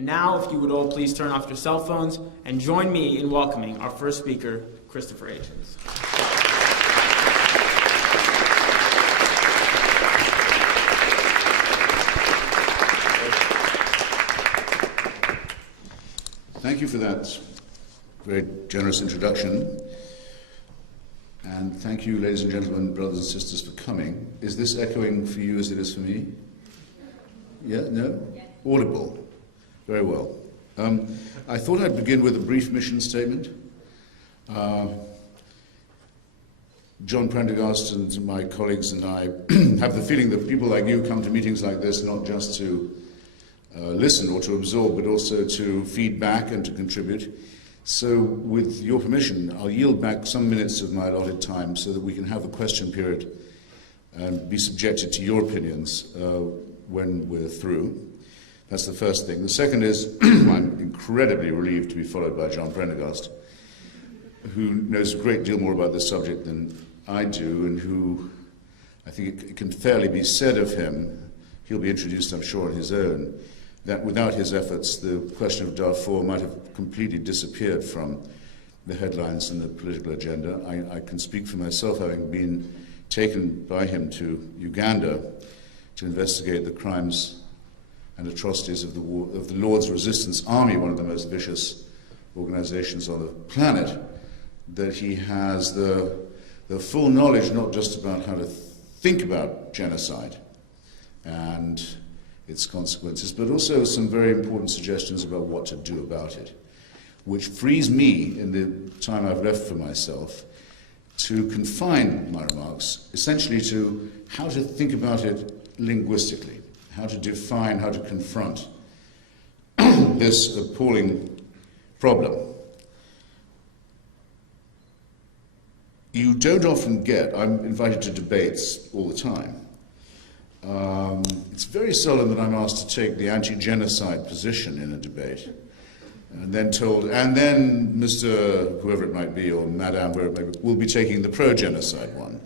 And now, if you would all please turn off your cell phones and join me in welcoming our first speaker, Christopher Hitchens. Thank you for that very generous introduction. And thank you, ladies and gentlemen, brothers and sisters, for coming. Is this echoing for you as it is for me? Yeah? No? Yes. Audible. Very well. I thought I'd begin with a brief mission statement. John Prendergast and my colleagues and I have the feeling that people like you come to meetings like this not just to listen or to absorb, but also to feed back and to contribute. So with your permission, I'll yield back some minutes of my allotted time so that we can have a question period and be subjected to your opinions when we're through. That's the first thing. The second is I'm incredibly relieved to be followed by John Prendergast, who knows a great deal more about this subject than I do, and who I think it can fairly be said of him, he'll be introduced, I'm sure, on his own, that without his efforts, the question of Darfur might have completely disappeared from the headlines and the political agenda. I can speak for myself, having been taken by him to Uganda to investigate the crimes and atrocities of the Lord's Resistance Army, one of the most vicious organizations on the planet, that he has the full knowledge not just about how to think about genocide and its consequences, but also some very important suggestions about what to do about it, which frees me, in the time I've left for myself, to confine my remarks essentially to how to think about it linguistically, how to define, how to confront this appalling problem. You don't often get, I'm invited to debates all the time. It's very seldom that I'm asked to take the anti-genocide position in a debate, and then told, and then Mr. whoever it might be, or Madame whoever it may be, will be taking the pro-genocide one.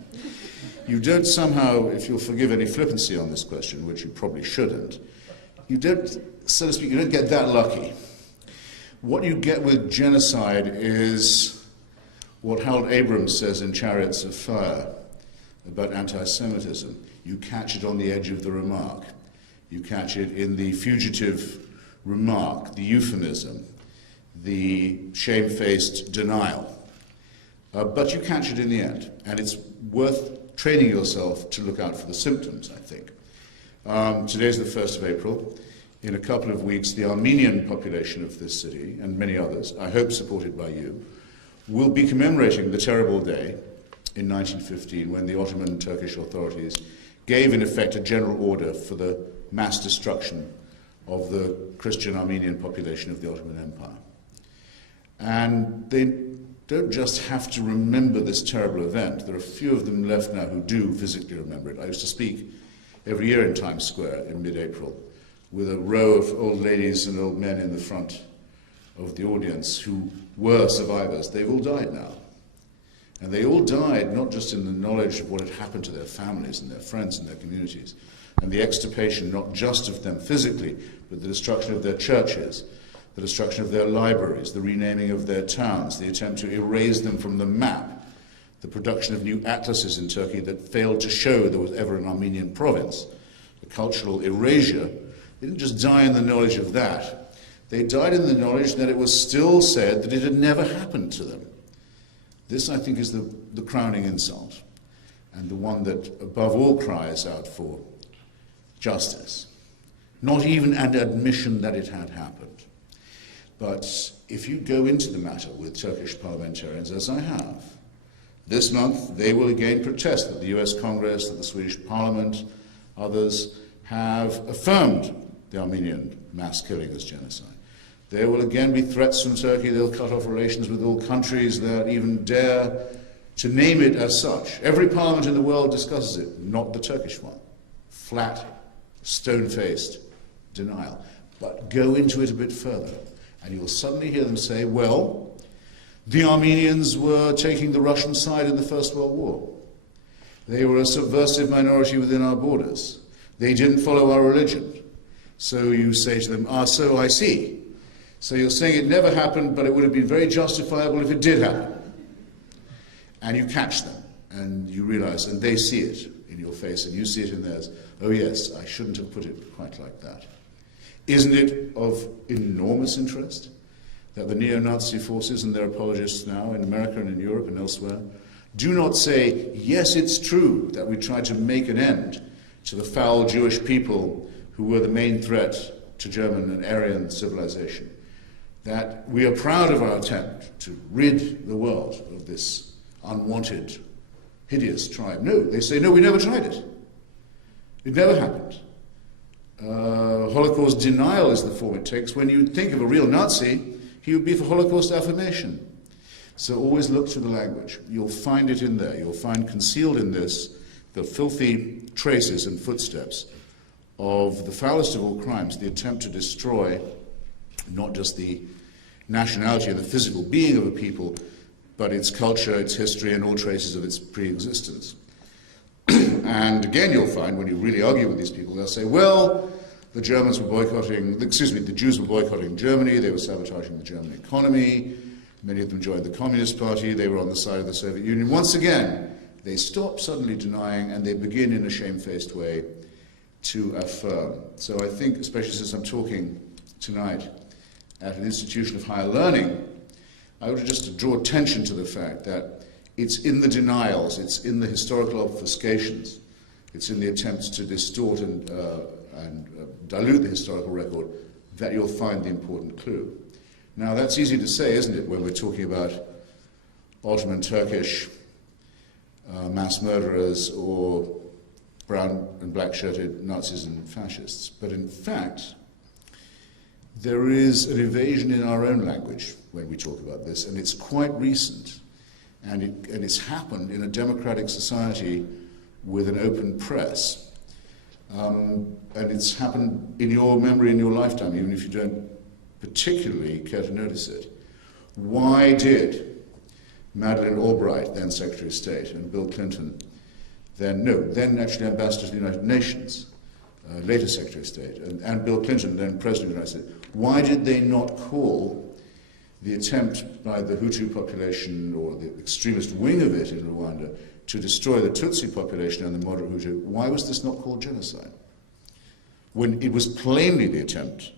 You don't somehow, if you'll forgive any flippancy on this question, which you probably shouldn't, you don't, so to speak, you don't get that lucky. What you get with genocide is what Harold Abrams says in Chariots of Fire about anti-Semitism. You catch it on the edge of the remark. You catch it in the fugitive remark, the euphemism, the shamefaced denial. But you catch it in the end, and it's worth training yourself to look out for the symptoms, I think. Today's the 1st of April. In a couple of weeks, the Armenian population of this city, and many others, I hope supported by you, will be commemorating the terrible day in 1915 when the Ottoman Turkish authorities gave in effect a general order for the mass destruction of the Christian Armenian population of the Ottoman Empire. And they don't just have to remember this terrible event. There are a few of them left now who do physically remember it. I used to speak every year in Times Square in mid-April with a row of old ladies and old men in the front of the audience who were survivors. They've all died now. And they all died not just in the knowledge of what had happened to their families and their friends and their communities, and the extirpation not just of them physically, but the destruction of their churches, the destruction of their libraries, the renaming of their towns, the attempt to erase them from the map, the production of new atlases in Turkey that failed to show there was ever an Armenian province, the cultural erasure. They didn't just die in the knowledge of that. They died in the knowledge that it was still said that it had never happened to them. This, I think, is the crowning insult, and the one that above all cries out for justice. Not even an admission that it had happened. But if you go into the matter with Turkish parliamentarians, as I have, this month they will again protest that the US Congress, that the Swedish Parliament, others have affirmed the Armenian mass killing as genocide. There will again be threats from Turkey. They'll cut off relations with all countries that even dare to name it as such. Every parliament in the world discusses it, not the Turkish one. Flat, stone-faced denial. But go into it a bit further, and you'll suddenly hear them say, well, the Armenians were taking the Russian side in the First World War. They were a subversive minority within our borders. They didn't follow our religion. So you say to them, so I see. So you're saying it never happened, but it would have been very justifiable if it did happen. And you catch them, and you realize, and they see it in your face, and you see it in theirs. Oh yes, I shouldn't have put it quite like that. Isn't it of enormous interest that the neo-Nazi forces and their apologists now in America and in Europe and elsewhere do not say, yes, it's true that we tried to make an end to the foul Jewish people who were the main threat to German and Aryan civilization, that we are proud of our attempt to rid the world of this unwanted, hideous tribe. No, they say, no, we never tried it. It never happened. Holocaust denial is the form it takes. When you think of a real Nazi, he would be for Holocaust affirmation. So always look to the language. You'll find it in there. You'll find concealed in this the filthy traces and footsteps of the foulest of all crimes, the attempt to destroy not just the nationality and the physical being of a people, but its culture, its history, and all traces of its pre-existence. And again, you'll find when you really argue with these people, they'll say, well, the Jews were boycotting Germany, they were sabotaging the German economy, many of them joined the Communist Party, they were on the side of the Soviet Union. Once again, they stop suddenly denying, and they begin in a shamefaced way to affirm. So I think, especially since I'm talking tonight at an institution of higher learning, I would just to draw attention to the fact that it's in the denials, it's in the historical obfuscations, it's in the attempts to distort and dilute the historical record that you'll find the important clue. Now that's easy to say, isn't it, when we're talking about Ottoman Turkish mass murderers or brown and black-shirted Nazis and fascists. But in fact, there is an evasion in our own language when we talk about this, and it's quite recent. And it's happened in a democratic society with an open press. And it's happened in your memory, in your lifetime, even if you don't particularly care to notice it. Why did Madeleine Albright, then Secretary of State, and Bill Clinton, then actually Ambassador to the United Nations, later Secretary of State, and Bill Clinton, then President of the United States, why did they not call the attempt by the Hutu population, or the extremist wing of it in Rwanda, to destroy the Tutsi population and the moderate Hutu, why was this not called genocide? When it was plainly the attempt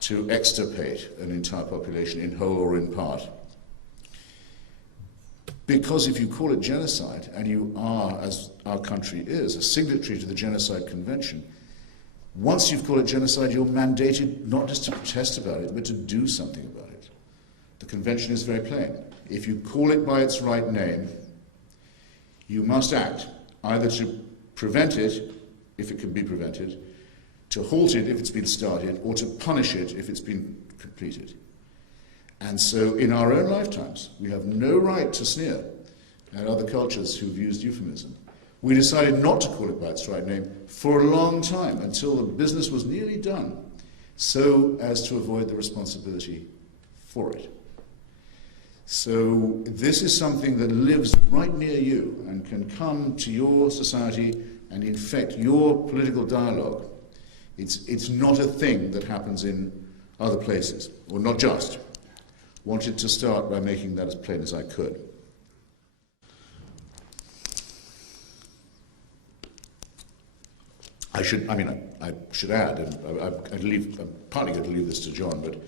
to extirpate an entire population in whole or in part. Because if you call it genocide, and you are, as our country is, a signatory to the Genocide Convention, once you've called it genocide, you're mandated not just to protest about it, but to do something about it. The convention is very plain. If you call it by its right name, you must act either to prevent it, if it can be prevented, to halt it if it's been started, or to punish it if it's been completed. And so in our own lifetimes, we have no right to sneer at other cultures who've used euphemism. We decided not to call it by its right name for a long time, until the business was nearly done, so as to avoid the responsibility for it. So this is something that lives right near you and can come to your society and infect your political dialogue. It's not a thing that happens in other places, or not just. Wanted to start by making that as plain as I could. I should add, and I'm partly going to leave this to John, but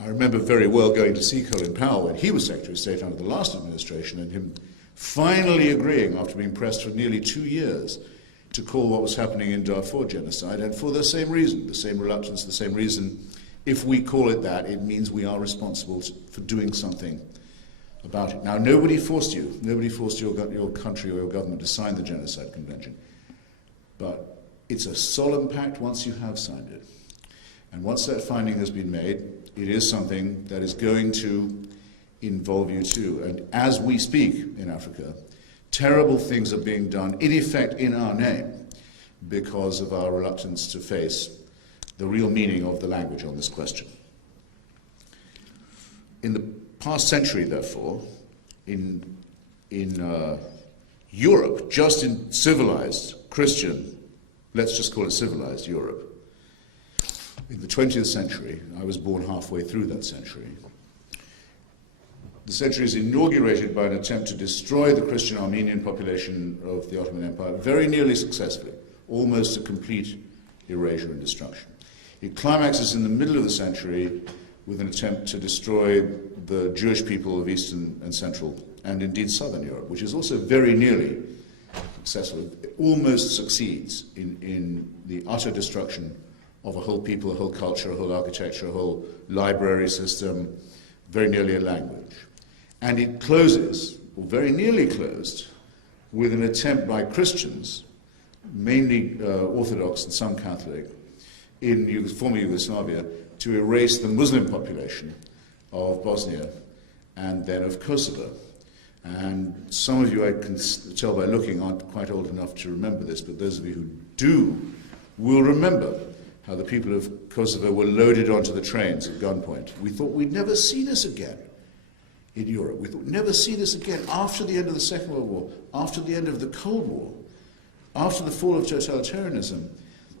I remember very well going to see Colin Powell when he was Secretary of State under the last administration, and him finally agreeing, after being pressed for nearly 2 years, to call what was happening in Darfur genocide, and for the same reason, the same reluctance, the same reason. If we call it that, it means we are responsible for doing something about it. Now, nobody forced your country or your government to sign the Genocide Convention, but it's a solemn pact once you have signed it. And once that finding has been made, it is something that is going to involve you too. And as we speak in Africa, terrible things are being done, in effect, in our name, because of our reluctance to face the real meaning of the language on this question. In the past century, therefore, in Europe, just in civilized, Christian, let's just call it civilized Europe, in the 20th century. I was born halfway through that century. The century is inaugurated by an attempt to destroy the Christian Armenian population of the Ottoman Empire, very nearly successfully, almost a complete erasure and destruction. It climaxes in the middle of the century with an attempt to destroy the Jewish people of Eastern and Central, and indeed Southern Europe, which is also very nearly successful. It almost succeeds in the utter destruction of a whole people, a whole culture, a whole architecture, a whole library system, very nearly a language. And it closes, or very nearly closed, with an attempt by Christians, mainly Orthodox and some Catholic, in former Yugoslavia, to erase the Muslim population of Bosnia and then of Kosovo. And some of you, I can tell by looking, aren't quite old enough to remember this, but those of you who do will remember how the people of Kosovo were loaded onto the trains at gunpoint. We thought we'd never see this again in Europe. We thought we'd never see this again after the end of the Second World War, after the end of the Cold War, after the fall of totalitarianism,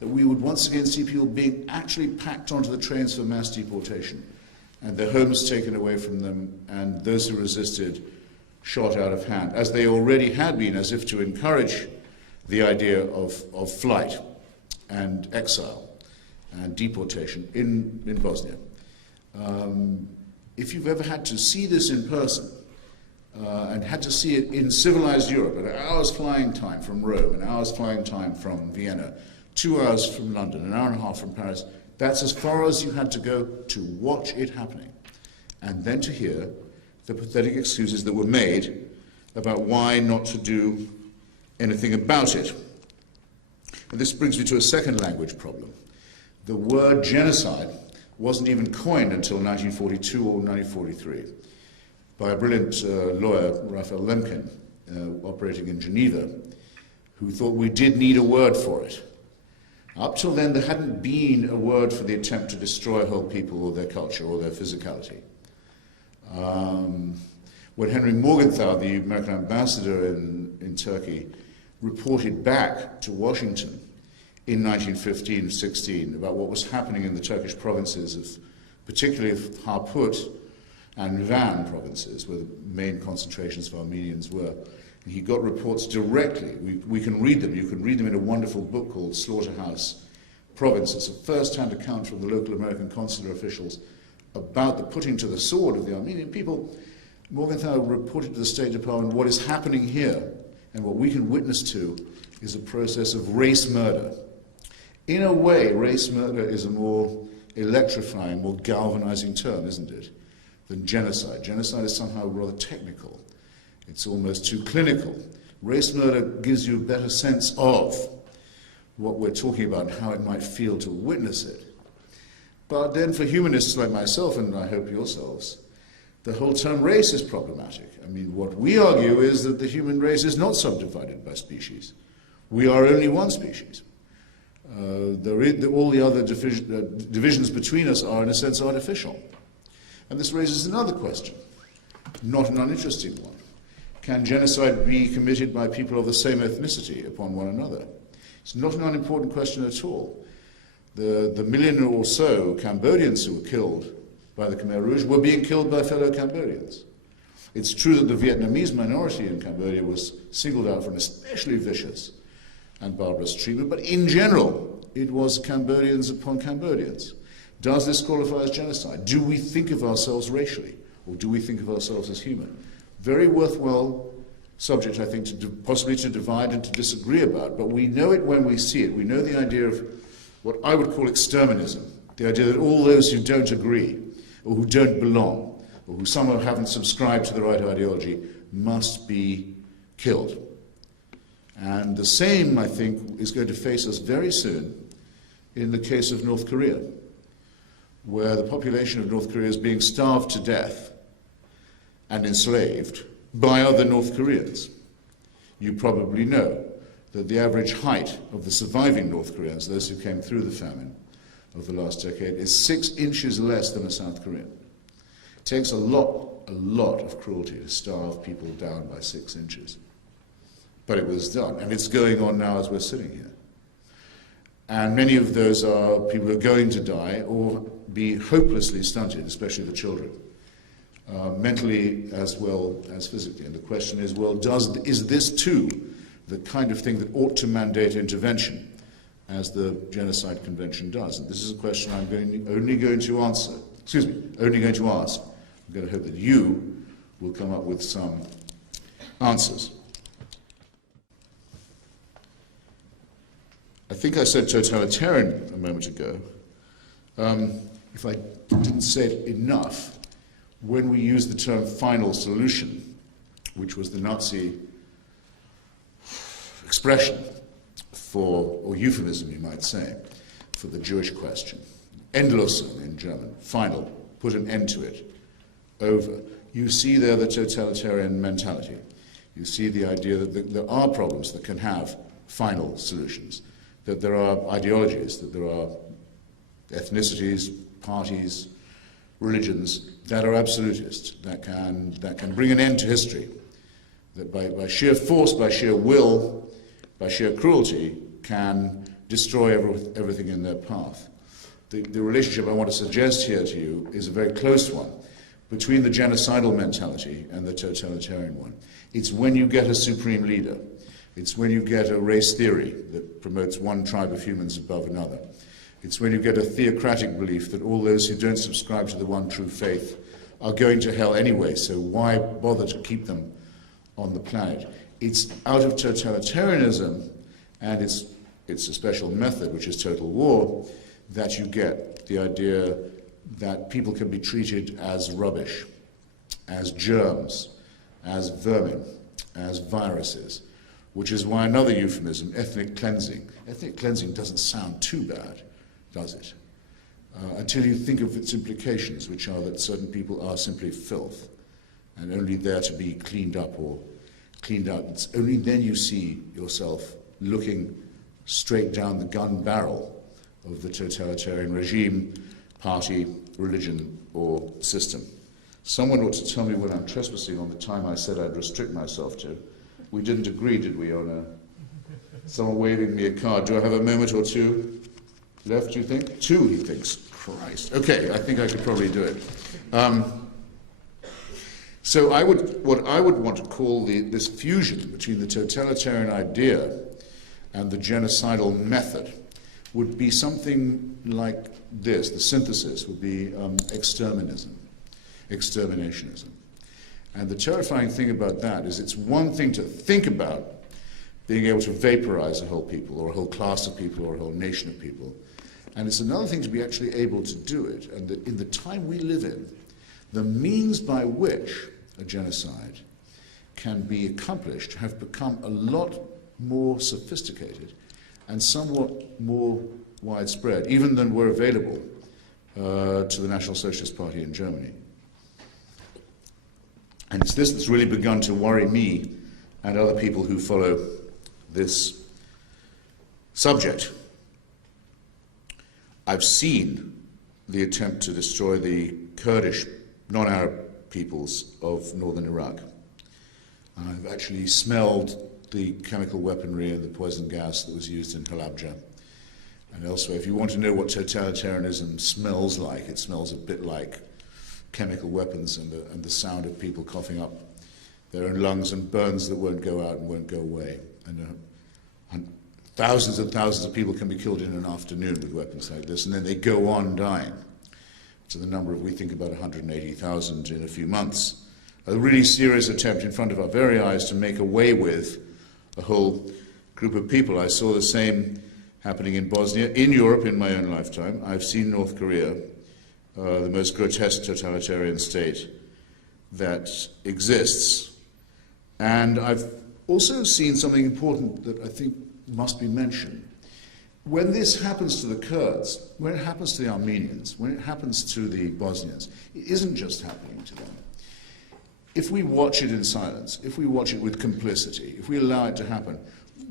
that we would once again see people being actually packed onto the trains for mass deportation, and their homes taken away from them, and those who resisted shot out of hand, as they already had been, as if to encourage the idea of flight and exile and deportation in Bosnia. If you've ever had to see this in person, and had to see it in civilized Europe, an hour's flying time from Rome, an hour's flying time from Vienna, 2 hours from London, an hour and a half from Paris, that's as far as you had to go to watch it happening. And then to hear the pathetic excuses that were made about why not to do anything about it. And this brings me to a second language problem. The word genocide wasn't even coined until 1942 or 1943 by a brilliant lawyer, Raphael Lemkin, operating in Geneva, who thought we did need a word for it. Up till then, there hadn't been a word for the attempt to destroy a whole people or their culture or their physicality. When Henry Morgenthau, the American ambassador in Turkey, reported back to Washington in 1915-16 about what was happening in the Turkish provinces, of particularly of Harput and Van provinces, where the main concentrations of Armenians were. And he got reports directly. We can read them. You can read them in a wonderful book called Slaughterhouse Province. It's a first-hand account from the local American consular officials about the putting to the sword of the Armenian people. Morgenthau reported to the State Department, what is happening here and what we can witness to is a process of race murder. In a way, race murder is a more electrifying, more galvanizing term, isn't it, than genocide. Genocide is somehow rather technical. It's almost too clinical. Race murder gives you a better sense of what we're talking about and how it might feel to witness it. But then for humanists like myself, and I hope yourselves, the whole term race is problematic. I mean, what we argue is that the human race is not subdivided by species. We are only one species. All the other divisions between us are, in a sense, artificial. And this raises another question, not an uninteresting one. Can genocide be committed by people of the same ethnicity upon one another? It's not an unimportant question at all. The million or so Cambodians who were killed by the Khmer Rouge were being killed by fellow Cambodians. It's true that the Vietnamese minority in Cambodia was singled out for an especially vicious and barbarous treatment, but in general, it was Cambodians upon Cambodians. Does this qualify as genocide? Do we think of ourselves racially, or do we think of ourselves as human? Very worthwhile subject, I think, possibly to divide and to disagree about, but we know it when we see it. We know the idea of what I would call exterminism, the idea that all those who don't agree, or who don't belong, or who somehow haven't subscribed to the right ideology, must be killed. And the same, I think, is going to face us very soon in the case of North Korea, where the population of North Korea is being starved to death and enslaved by other North Koreans. You probably know that the average height of the surviving North Koreans, those who came through the famine of the last decade, is 6 inches less than a South Korean. It takes a lot of cruelty to starve people down by 6 inches. But it was done, and it's going on now as we're sitting here. And many of those are people who are going to die or be hopelessly stunted, especially the children, mentally as well as physically. And the question is, well, is this too the kind of thing that ought to mandate intervention, as the Genocide Convention does? And this is a question I'm only going to ask. I'm going to hope that you will come up with some answers. I think I said totalitarian a moment ago. If I didn't say it enough, when we used the term final solution, which was the Nazi expression for, or euphemism you might say, for the Jewish question, Endlösung in German, final, put an end to it, over. You see there the totalitarian mentality. You see the idea that there are problems that can have final solutions, that there are ideologies, that there are ethnicities, parties, religions that are absolutist, that can bring an end to history, that by sheer force, by sheer will, by sheer cruelty, can destroy everything in their path. The relationship I want to suggest here to you is a very close one between the genocidal mentality and the totalitarian one. It's when you get a supreme leader. It's when you get a race theory that promotes one tribe of humans above another. It's when you get a theocratic belief that all those who don't subscribe to the one true faith are going to hell anyway, so why bother to keep them on the planet? It's out of totalitarianism, and it's a special method, which is total war, that you get the idea that people can be treated as rubbish, as germs, as vermin, as viruses, which is why another euphemism, ethnic cleansing. Ethnic cleansing doesn't sound too bad, does it? Until you think of its implications, which are that certain people are simply filth and only there to be cleaned up or cleaned out. It's only then you see yourself looking straight down the gun barrel of the totalitarian regime, party, religion, or system. Someone ought to tell me when I'm trespassing on the time I said I'd restrict myself to. We didn't agree, did we, on someone waving me a card? Do I have a moment or two left, do you think? 2, he thinks. Christ. Okay, I think I could probably do it. So what I would want to call this fusion between the totalitarian idea and the genocidal method would be something like this. The synthesis would be exterminationism. And the terrifying thing about that is it's one thing to think about being able to vaporize a whole people, or a whole class of people, or a whole nation of people. And it's another thing to be actually able to do it. And that in the time we live in, the means by which a genocide can be accomplished have become a lot more sophisticated and somewhat more widespread, even than were available to the National Socialist Party in Germany. And it's this that's really begun to worry me and other people who follow this subject. I've seen the attempt to destroy the Kurdish non-Arab peoples of northern Iraq. I've actually smelled the chemical weaponry and the poison gas that was used in Halabja and elsewhere. If you want to know what totalitarianism smells like, it smells a bit like chemical weapons and the sound of people coughing up their own lungs and burns that won't go out and won't go away. And thousands and thousands of people can be killed in an afternoon with weapons like this, and then they go on dying to the number of, we think, about 180,000 in a few months. A really serious attempt in front of our very eyes to make away with a whole group of people. I saw the same happening in Bosnia, in Europe in my own lifetime. I've seen North Korea, the most grotesque totalitarian state that exists. And I've also seen something important that I think must be mentioned. When this happens to the Kurds, when it happens to the Armenians, when it happens to the Bosnians, it isn't just happening to them. If we watch it in silence, if we watch it with complicity, if we allow it to happen,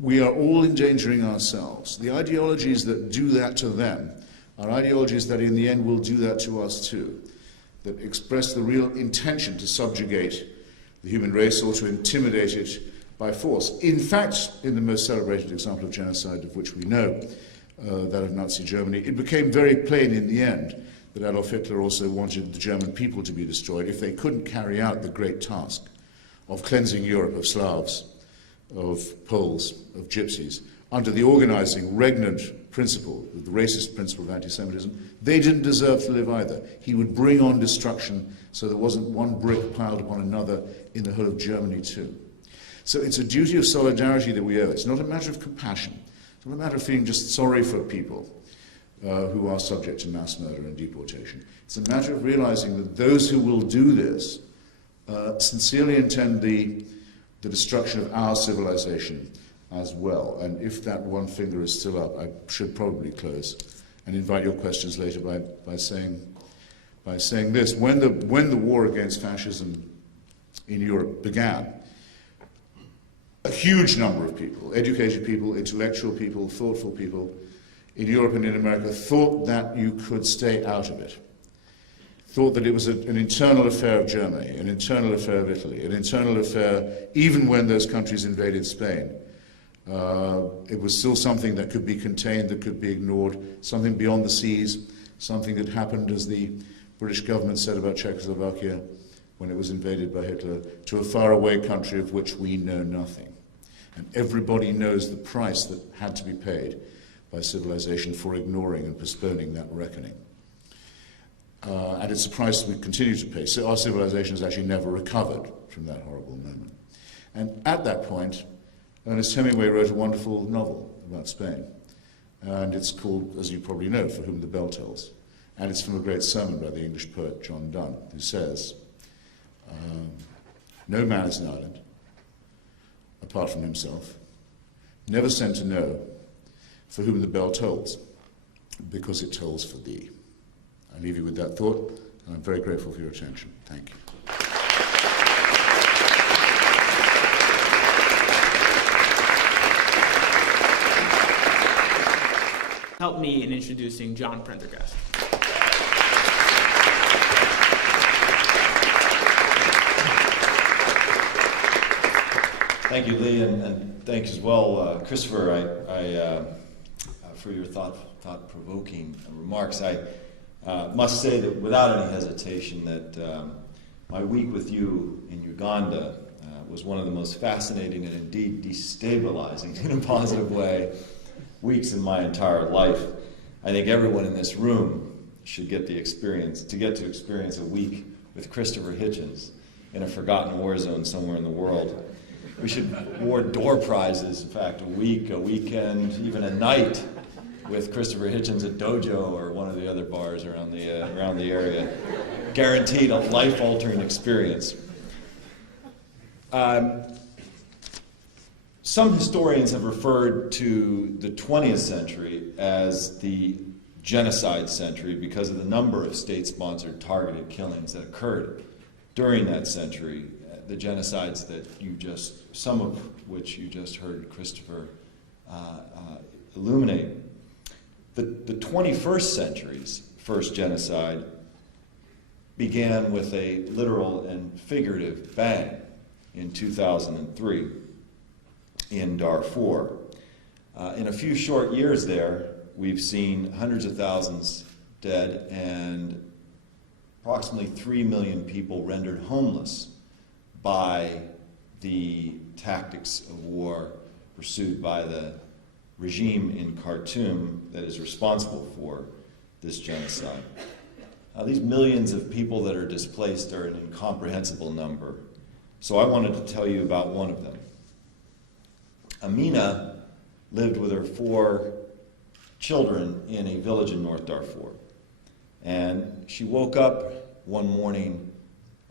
we are all endangering ourselves. The ideologies that do that to them are ideologies that in the end will do that to us too, that express the real intention to subjugate the human race or to intimidate it by force. In fact, in the most celebrated example of genocide of which we know, that of Nazi Germany. It became very plain in the end that Adolf Hitler also wanted the German people to be destroyed if they couldn't carry out the great task of cleansing Europe of Slavs, of Poles, of Gypsies, under the organizing, regnant principle, the racist principle of anti-Semitism. They didn't deserve to live either. He would bring on destruction so there wasn't one brick piled upon another in the whole of Germany too. So it's a duty of solidarity that we owe. It's not a matter of compassion. It's not a matter of feeling just sorry for people who are subject to mass murder and deportation. It's a matter of realizing that those who will do this sincerely intend the destruction of our civilization as well. And if that one finger is still up, I should probably close and invite your questions later by saying this. When the war against fascism in Europe began, a huge number of people, educated people, intellectual people, thoughtful people in Europe and in America thought that you could stay out of it, thought that it was an internal affair of Germany, an internal affair of Italy, an internal affair even when those countries invaded Spain. It was still something that could be contained, that could be ignored, something beyond the seas, something that happened, as the British government said about Czechoslovakia when it was invaded by Hitler, to a faraway country of which we know nothing. And everybody knows the price that had to be paid by civilization for ignoring and postponing that reckoning. And it's a price we continue to pay. So our civilization has actually never recovered from that horrible moment. And at that point, Ernest Hemingway wrote a wonderful novel about Spain. And it's called, as you probably know, For Whom the Bell Tolls. And it's from a great sermon by the English poet John Donne, who says, no man is an island, apart from himself, never sent to know for whom the bell tolls, because it tolls for thee. I leave you with that thought, and I'm very grateful for your attention. Thank you. Help me in introducing John Prendergast. Thank you, Lee, and thanks as well, Christopher, for your thought-provoking remarks. I must say that without any hesitation that my week with you in Uganda was one of the most fascinating and indeed destabilizing, in a positive way, weeks in my entire life. I think everyone in this room should get to experience a week with Christopher Hitchens in a forgotten war zone somewhere in the world. We should award door prizes, in fact, a week, a weekend, even a night with Christopher Hitchens at Dojo or one of the other bars around the area. Guaranteed a life-altering experience. Some historians have referred to the 20th century as the genocide century because of the number of state-sponsored targeted killings that occurred during that century. The genocides that some of which you just heard Christopher illuminate. The 21st century's first genocide began with a literal and figurative bang in 2003 in Darfur. In a few short years there, we've seen hundreds of thousands dead and approximately 3 million people rendered homeless by the tactics of war pursued by the regime in Khartoum that is responsible for this genocide. These millions of people that are displaced are an incomprehensible number. So I wanted to tell you about one of them. Amina lived with her 4 children in a village in North Darfur. And she woke up one morning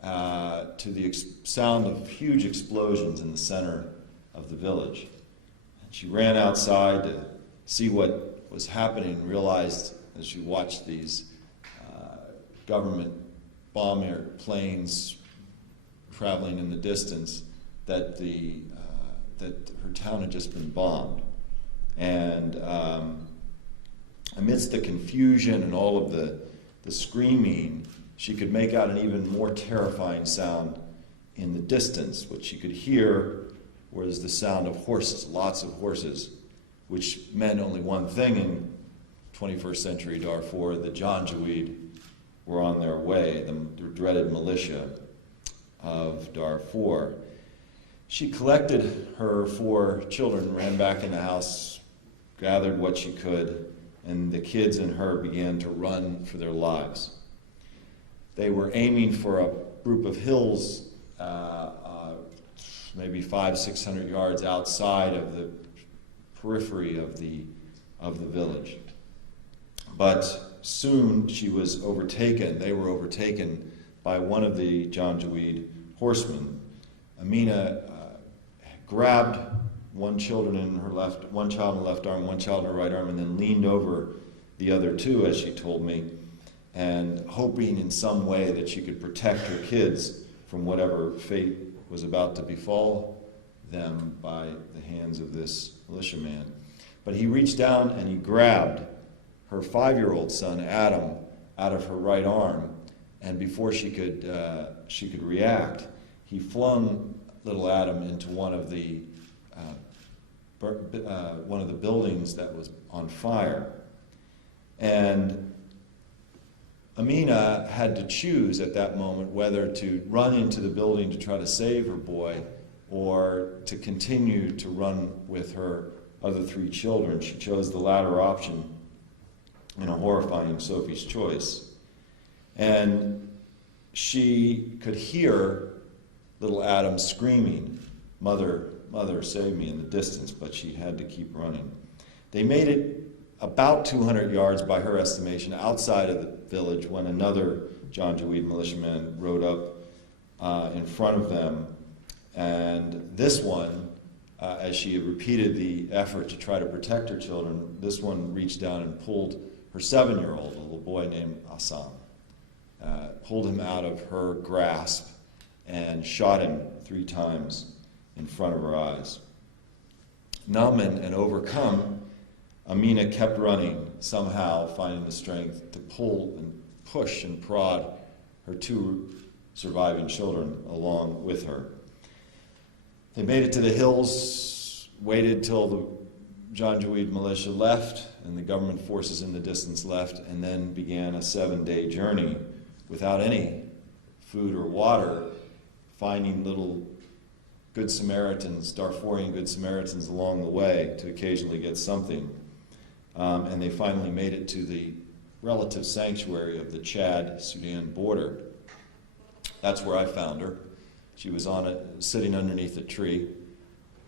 to the sound of huge explosions in the center of the village. And she ran outside to see what was happening and realized as she watched these government bomb planes traveling in the distance that that her town had just been bombed. And amidst the confusion and all of the screaming, she could make out an even more terrifying sound in the distance. What she could hear was the sound of horses, lots of horses, which meant only one thing 21st century Darfur, the Janjaweed were on their way, the dreaded militia of Darfur. She collected her 4 children, ran back in the house, gathered what she could, and the kids and her began to run for their lives. They were aiming for a group of hills, maybe 500-600 yards outside of the periphery of the village. But soon she was overtaken. They were overtaken by one of the Janjaweed horsemen. Amina grabbed one child in her left arm, one child in her right arm, and then leaned over the other 2, as she told me, and hoping in some way that she could protect her kids from whatever fate was about to befall them by the hands of this militiaman. But he reached down and he grabbed her 5-year-old son, Adam, out of her right arm, and before she could react, he flung little Adam into one of the buildings that was on fire. And Amina had to choose at that moment whether to run into the building to try to save her boy or to continue to run with her other 3 children. She chose the latter option in a horrifying Sophie's choice. And she could hear little Adam screaming, "Mother, Mother, save me," in the distance, but she had to keep running. They made it about 200 yards, by her estimation, outside of the village when another Janjaweed militiaman rode up in front of them. And this one, as she had repeated the effort to try to protect her children, this one reached down and pulled her 7-year-old, a little boy named Assam, pulled him out of her grasp and shot him 3 times in front of her eyes. Numb and overcome, Amina kept running, somehow finding the strength to pull and push and prod her 2 surviving children along with her. They made it to the hills, waited till the Janjaweed militia left and the government forces in the distance left, and then began a 7-day journey without any food or water, finding little Good Samaritans, Darfurian Good Samaritans along the way to occasionally get something. And they finally made it to the relative sanctuary of the Chad-Sudan border. That's where I found her. She was sitting underneath a tree,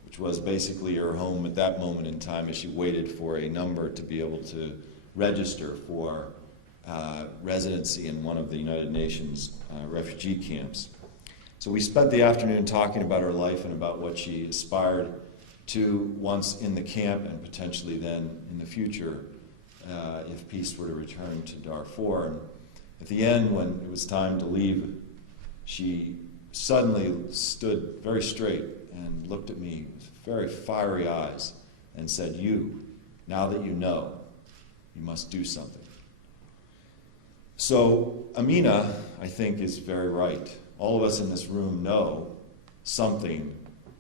which was basically her home at that moment in time as she waited for a number to be able to register for residency in one of the United Nations refugee camps. So we spent the afternoon talking about her life and about what she aspired to once in the camp and potentially then in the future if peace were to return to Darfur. And at the end, when it was time to leave, she suddenly stood very straight and looked at me with very fiery eyes and said, now that you know, you must do something. So Amina, I think, is very right. All of us in this room know something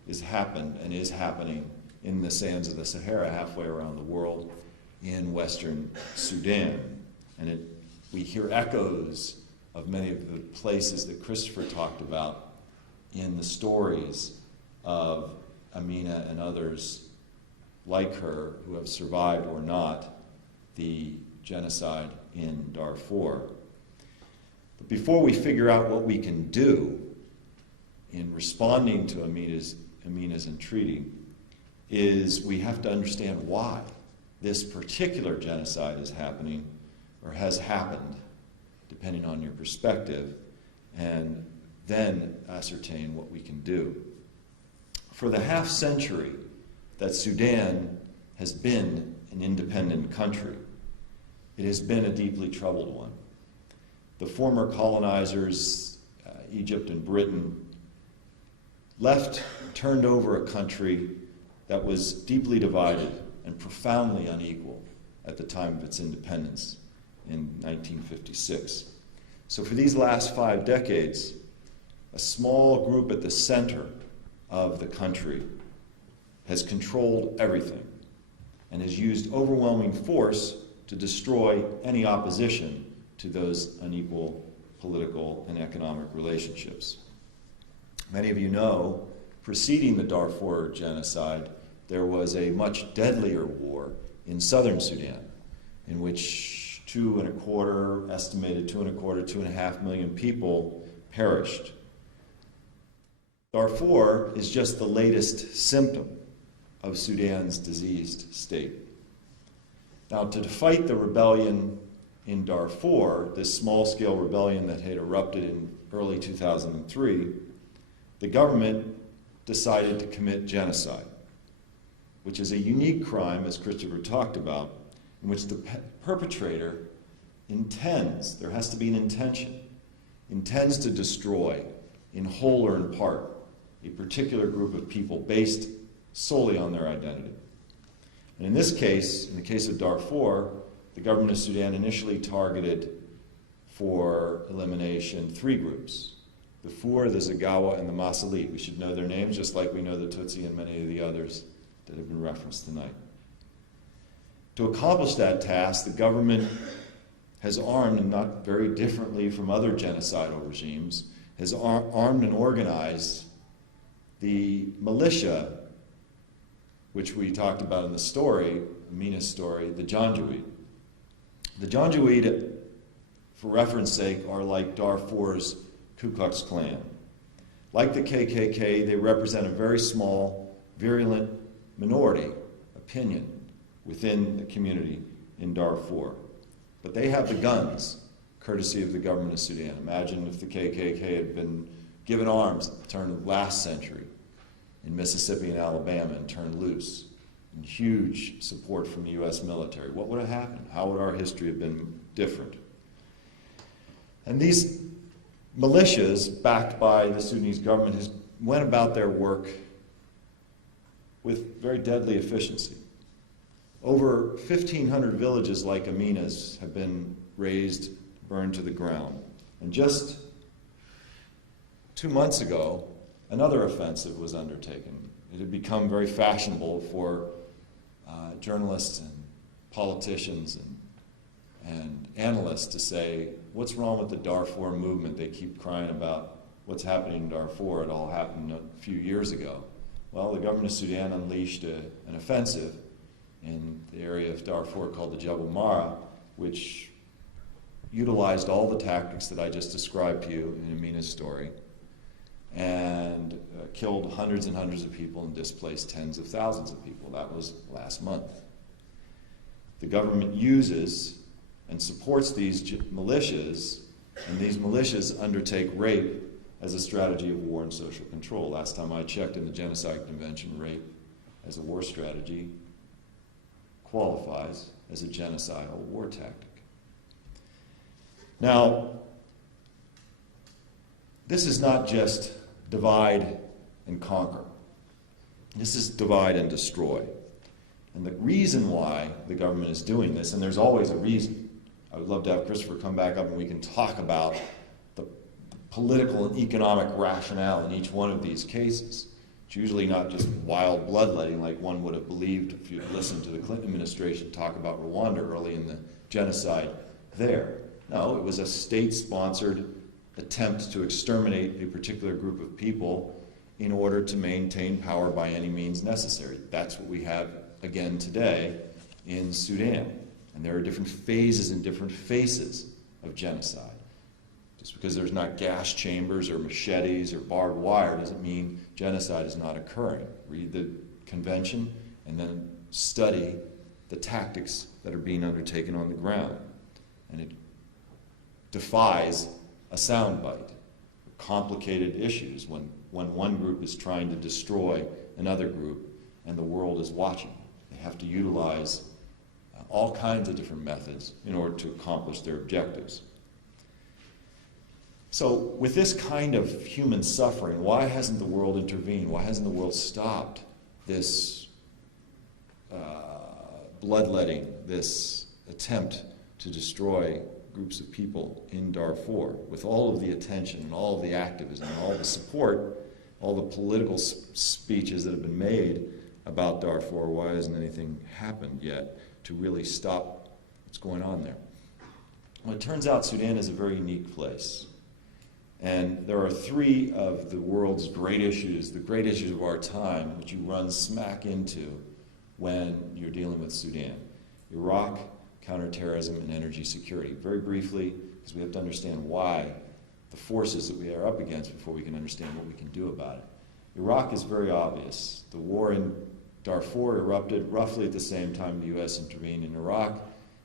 has happened and is happening in the sands of the Sahara, halfway around the world, in Western Sudan. And we hear echoes of many of the places that Christopher talked about in the stories of Amina and others like her who have survived or not the genocide in Darfur. But before we figure out what we can do in responding to Amina's entreaty, is we have to understand why this particular genocide is happening or has happened, depending on your perspective, and then ascertain what we can do. For the half century that Sudan has been an independent country, it has been a deeply troubled one. The former colonizers, Egypt and Britain, turned over a country that was deeply divided and profoundly unequal at the time of its independence in 1956. So for these last 5 decades, a small group at the center of the country has controlled everything and has used overwhelming force to destroy any opposition to those unequal political and economic relationships. Many of you know, preceding the Darfur genocide, there was a much deadlier war in southern Sudan, in which estimated 2.25 million people perished. Darfur is just the latest symptom of Sudan's diseased state. Now, to fight the rebellion in Darfur, this small-scale rebellion that had erupted in early 2003, the government decided to commit genocide, which is a unique crime, as Christopher talked about, in which the perpetrator intends, there has to be an intention, intends to destroy, in whole or in part, a particular group of people based solely on their identity. And in this case, in the case of Darfur, the government of Sudan initially targeted for elimination 3 groups: the Fur, the Zagawa, and the Masalit. We should know their names just like we know the Tutsi and many of the others that have been referenced tonight. To accomplish that task, the government has armed, and not very differently from other genocidal regimes, has armed and organized the militia, which we talked about in the story, Amina's story, the Janjaweed. The Janjaweed, for reference sake, are like Darfur's Ku Klux Klan. Like the KKK, they represent a very small, virulent minority opinion within the community in Darfur. But they have the guns, courtesy of the government of Sudan. Imagine if the KKK had been given arms at the turn of last century in Mississippi and Alabama and turned loose, and huge support from the U.S. military. What would have happened? How would our history have been different? And these militias, backed by the Sudanese government, went about their work with very deadly efficiency. Over 1,500 villages like Amina's have been razed, burned to the ground. And just 2 months ago, another offensive was undertaken. It had become very fashionable for journalists and politicians and analysts to say, what's wrong with the Darfur movement? They keep crying about what's happening in Darfur. It all happened a few years ago. Well, the government of Sudan unleashed an offensive in the area of Darfur called the Jebel Mara, which utilized all the tactics that I just described to you in Amina's story, and killed hundreds and hundreds of people and displaced tens of thousands of people. That was last month. The government uses and supports these militias, and these militias undertake rape as a strategy of war and social control. Last time I checked in the Genocide Convention, rape as a war strategy qualifies as a genocidal war tactic. Now, this is not just divide and conquer. This is divide and destroy. And the reason why the government is doing this, and there's always a reason. I would love to have Christopher come back up and we can talk about the political and economic rationale in each one of these cases. It's usually not just wild bloodletting like one would have believed if you'd listened to the Clinton administration talk about Rwanda early in the genocide there. No, it was a state-sponsored attempt to exterminate a particular group of people in order to maintain power by any means necessary. That's what we have again today in Sudan. And there are different phases and different faces of genocide. Just because there's not gas chambers or machetes or barbed wire doesn't mean genocide is not occurring. Read the convention and then study the tactics that are being undertaken on the ground. And it defies a soundbite. Complicated issues when one group is trying to destroy another group and the world is watching. They have to utilize all kinds of different methods in order to accomplish their objectives. So with this kind of human suffering, why hasn't the world intervened? Why hasn't the world stopped this bloodletting, this attempt to destroy groups of people in Darfur, with all of the attention and all of the activism and all the support, all the political speeches that have been made about Darfur? Why hasn't anything happened yet to really stop what's going on there. Well, it turns out Sudan is a very unique place. And there are three of the world's great issues, the great issues of our time, which you run smack into when you're dealing with Sudan. Iraq, counterterrorism, and energy security. Very briefly, because we have to understand why the forces that we are up against before we can understand what we can do about it. Iraq is very obvious. The war in Darfur erupted roughly at the same time the U.S. intervened in Iraq,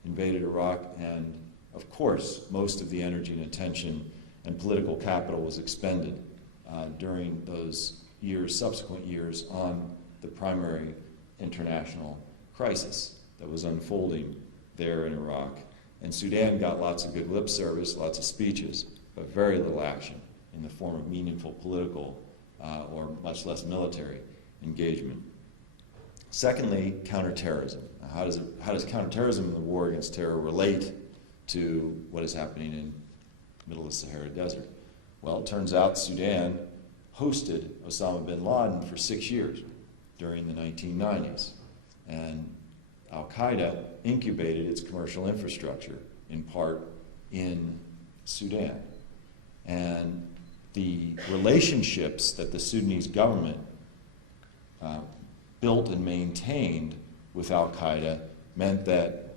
invaded Iraq, and of course, most of the energy and attention and political capital was expended during those years, subsequent years, on the primary international crisis that was unfolding there in Iraq. And Sudan got lots of good lip service, lots of speeches, but very little action in the form of meaningful political or much less military engagement. Secondly, counterterrorism. How does counterterrorism and the war against terror relate to what is happening in the middle of the Sahara Desert? Well, it turns out Sudan hosted Osama bin Laden for 6 years during the 1990s. And Al-Qaeda incubated its commercial infrastructure, in part, in Sudan. And the relationships that the Sudanese government built and maintained with Al-Qaeda meant that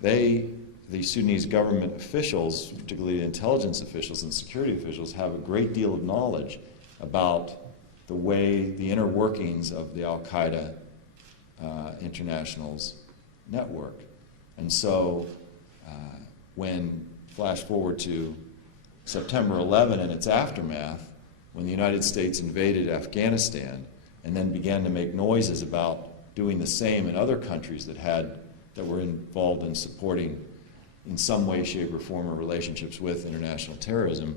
the Sudanese government officials, particularly the intelligence officials and security officials, have a great deal of knowledge about the way, the inner workings of the Al-Qaeda international's network. And so when, flash forward to September 11 and its aftermath, when the United States invaded Afghanistan and then began to make noises about doing the same in other countries that were involved in supporting in some way, shape, or form or relationships with international terrorism,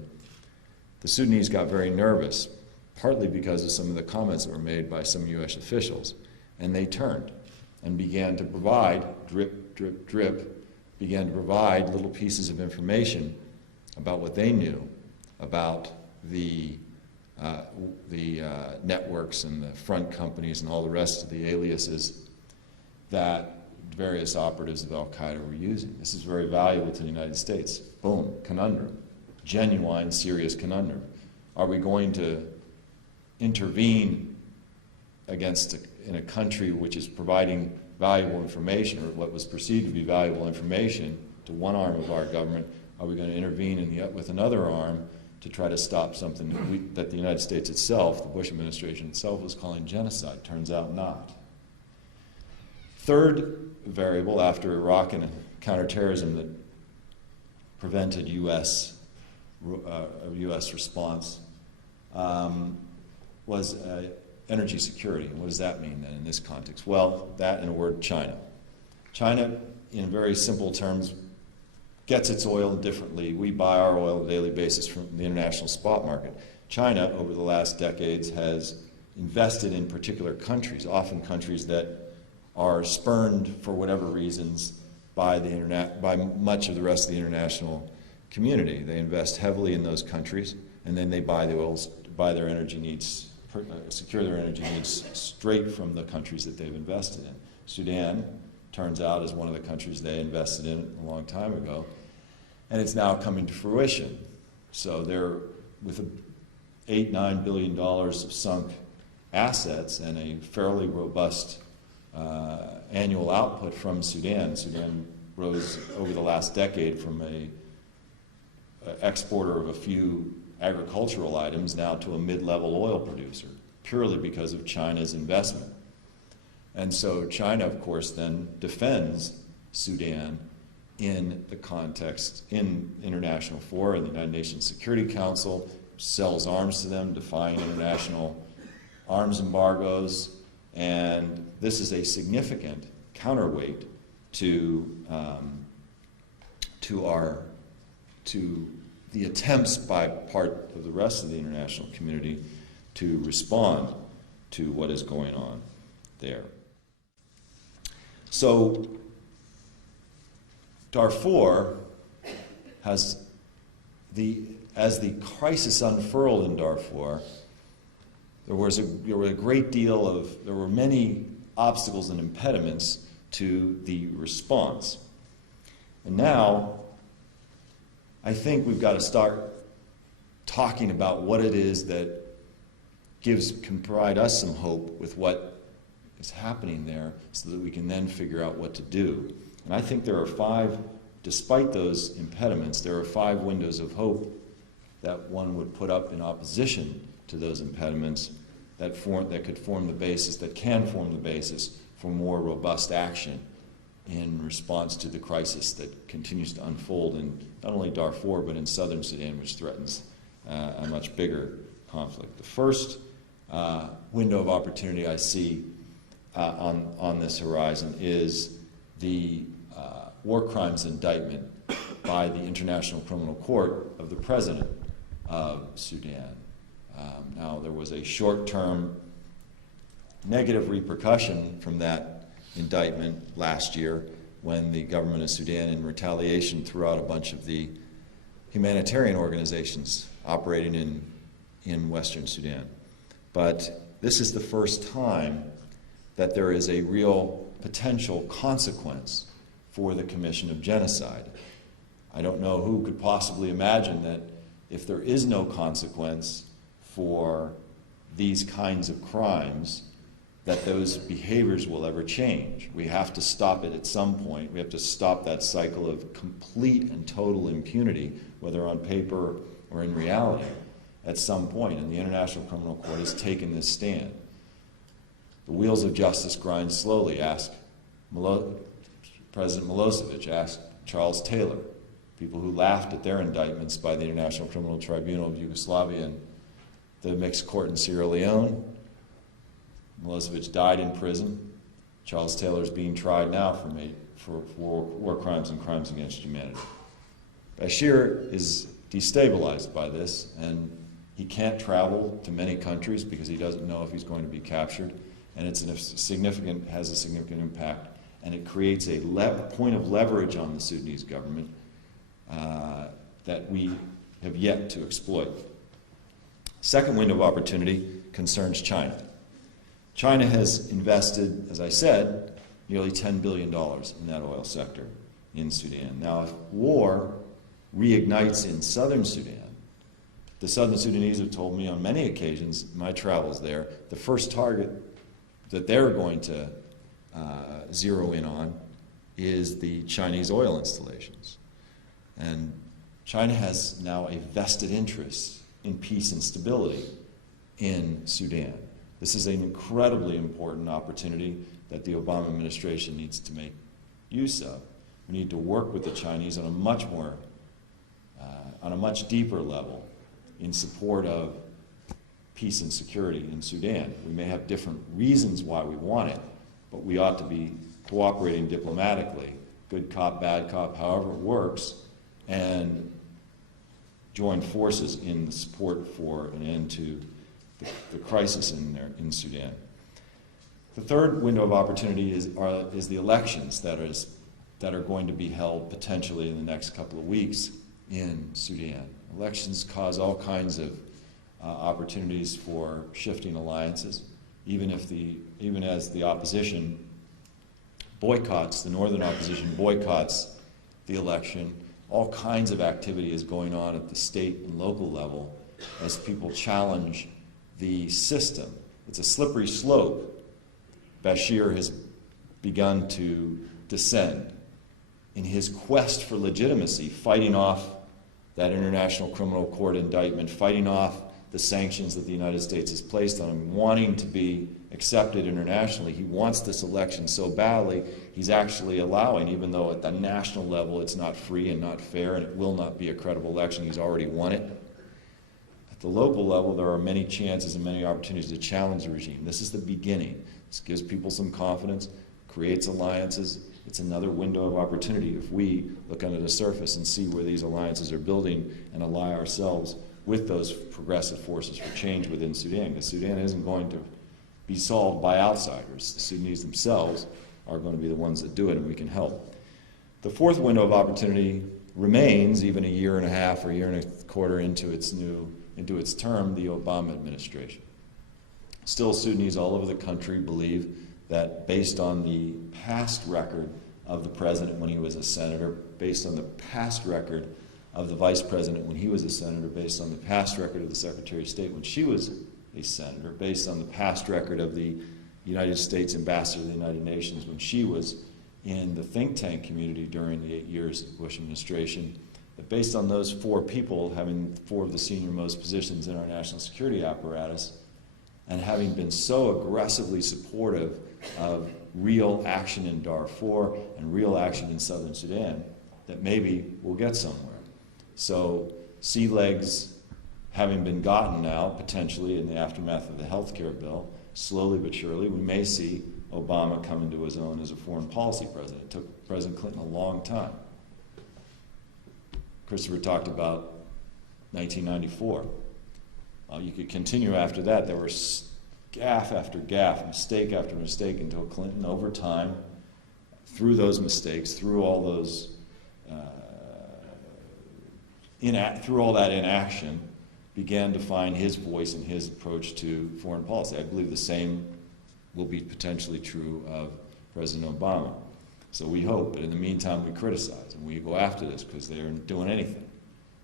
the Sudanese got very nervous, partly because of some of the comments that were made by some U.S. officials. And they turned and began to provide, drip, drip, drip, began to provide little pieces of information about what they knew about the networks and the front companies and all the rest of the aliases that various operatives of Al-Qaeda were using. This is very valuable to the United States. Boom, conundrum. Genuine, serious conundrum. Are we going to intervene in a country which is providing valuable information, or what was perceived to be valuable information, to one arm of our government? Are we going to intervene with another arm to try to stop something that the United States itself, the Bush administration itself, was calling genocide? Turns out not. Third variable after Iraq and counterterrorism that prevented a U.S. response was energy security. And what does that mean then in this context? Well, that in a word, China. China, in very simple terms, gets its oil differently. We buy our oil on a daily basis from the international spot market. China, over the last decades, has invested in particular countries, often countries that are spurned for whatever reasons by much of the rest of the international community. They invest heavily in those countries, and then they buy their energy needs, secure their energy needs straight from the countries that they've invested in. Sudan turns out is one of the countries they invested in a long time ago, and it's now coming to fruition. So they're with $8-9 billion of sunk assets and a fairly robust annual output from Sudan. Sudan rose over the last decade from an exporter of a few agricultural items now to a mid-level oil producer, purely because of China's investment. And so China, of course, then defends Sudan in the context, in international fora, in the United Nations Security Council, sells arms to them, defying international arms embargoes. And this is a significant counterweight to the attempts by part of the rest of the international community to respond to what is going on there. So Darfur as the crisis unfurled in Darfur, there were many obstacles and impediments to the response. And now, I think we've got to start talking about what it is that can provide us some hope with what is happening there so that we can then figure out what to do. And I think there are 5, despite those impediments, there are 5 windows of hope that one would put up in opposition to those impediments that can form the basis for more robust action in response to the crisis that continues to unfold in not only Darfur but in southern Sudan, which threatens a much bigger conflict. The first window of opportunity I see on this horizon is the war crimes indictment by the International Criminal Court of the President of Sudan. Now, there was a short-term negative repercussion from that indictment last year when the government of Sudan, in retaliation, threw out a bunch of the humanitarian organizations operating in Western Sudan. But this is the first time that there is a real potential consequence for the commission of genocide. I don't know who could possibly imagine that if there is no consequence for these kinds of crimes, that those behaviors will ever change. We have to stop it at some point. We have to stop that cycle of complete and total impunity, whether on paper or in reality, at some point. And the International Criminal Court has taken this stand. The wheels of justice grind slowly. Ask President Milosevic, ask Charles Taylor, people who laughed at their indictments by the International Criminal Tribunal of Yugoslavia and the mixed court in Sierra Leone. Milosevic died in prison. Charles Taylor is being tried now for war crimes and crimes against humanity. Bashir is destabilized by this, and he can't travel to many countries because he doesn't know if he's going to be captured, and has a significant impact, and it creates a point of leverage on the Sudanese government that we have yet to exploit. Second window of opportunity concerns China. China has invested, as I said, nearly $10 billion in that oil sector in Sudan. Now, if war reignites in southern Sudan, the southern Sudanese have told me on many occasions, my travels there, the first target that they're going to zero in on is the Chinese oil installations. And China has now a vested interest in peace and stability in Sudan. This is an incredibly important opportunity that the Obama administration needs to make use of. We need to work with the Chinese on a much deeper level in support of peace and security in Sudan. We may have different reasons why we want it, but we ought to be cooperating diplomatically, good cop, bad cop, however it works, and join forces in the support for an end to the crisis in Sudan. The third window of opportunity is the elections that are going to be held potentially in the next couple of weeks in Sudan. Elections cause all kinds of opportunities for shifting alliances, even as the opposition boycotts, the northern opposition boycotts the election. All kinds of activity is going on at the state and local level as people challenge the system. It's a slippery slope. Bashir has begun to descend in his quest for legitimacy, fighting off that International Criminal Court indictment, fighting off the sanctions that the United States has placed on him, wanting to be accepted internationally. He wants this election so badly, he's actually allowing, even though at the national level it's not free and not fair and it will not be a credible election, he's already won it. At the local level, there are many chances and many opportunities to challenge the regime. This is the beginning. This gives people some confidence, creates alliances. It's another window of opportunity if we look under the surface and see where these alliances are building and ally ourselves with those progressive forces for change within Sudan. Because Sudan isn't going to be solved by outsiders. The Sudanese themselves are going to be the ones that do it, and we can help. The fourth window of opportunity remains, even a year and a half or a year and a quarter into its term, the Obama administration. Still, Sudanese all over the country believe that based on the past record of the president when he was a senator, based on the past record of the vice president when he was a senator, based on the past record of the Secretary of State when she was a senator, based on the past record of the United States ambassador to the United Nations when she was in the think tank community during the 8 years of the Bush administration, that based on those four people having four of the senior most positions in our national security apparatus, and having been so aggressively supportive of real action in Darfur and real action in southern Sudan, that maybe we'll get somewhere. So sea legs having been gotten now, potentially in the aftermath of the health care bill, slowly but surely, we may see Obama come into his own as a foreign policy president. It took President Clinton a long time. Christopher talked about 1994. You could continue after that. There were gaffe after gaffe, mistake after mistake, until Clinton, over time, through those mistakes, through all those, through all that inaction, began to find his voice and his approach to foreign policy. I believe the same will be potentially true of President Obama. So we hope, but in the meantime we criticize and we go after this because they aren't doing anything,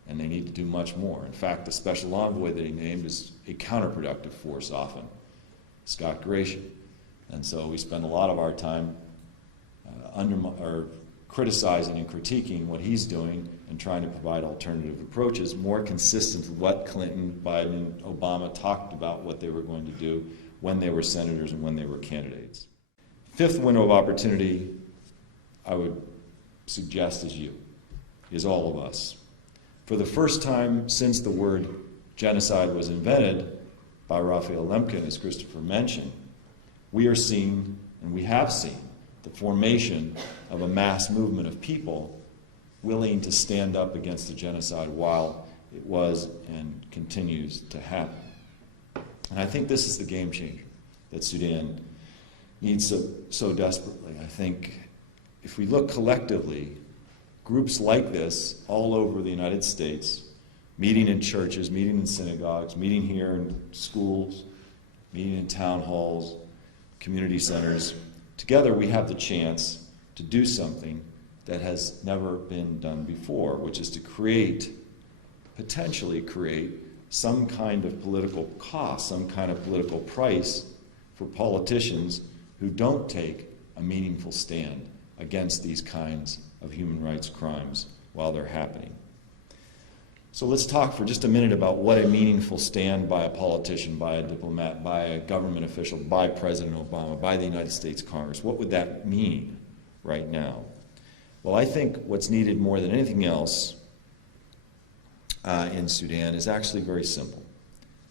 and they need to do much more. In fact, the special envoy that he named is a counterproductive force often, Scott Gratian. And so we spend a lot of our time criticizing and critiquing what he's doing and trying to provide alternative approaches more consistent with what Clinton, Biden, Obama talked about what they were going to do when they were senators and when they were candidates. Fifth window of opportunity, I would suggest, is all of us. For the first time since the word genocide was invented by Raphael Lemkin, as Christopher mentioned, we are seeing, and we have seen, the formation of a mass movement of people willing to stand up against the genocide while it was and continues to happen. And I think this is the game changer that Sudan needs so desperately. I think if we look collectively, groups like this all over the United States, meeting in churches, meeting in synagogues, meeting here in schools, meeting in town halls, community centers, together we have the chance to do something that has never been done before, which is to potentially create some kind of political cost, some kind of political price for politicians who don't take a meaningful stand against these kinds of human rights crimes while they're happening. So let's talk for just a minute about what a meaningful stand by a politician, by a diplomat, by a government official, by President Obama, by the United States Congress. What would that mean right now? Well, I think what's needed more than anything else in Sudan is actually very simple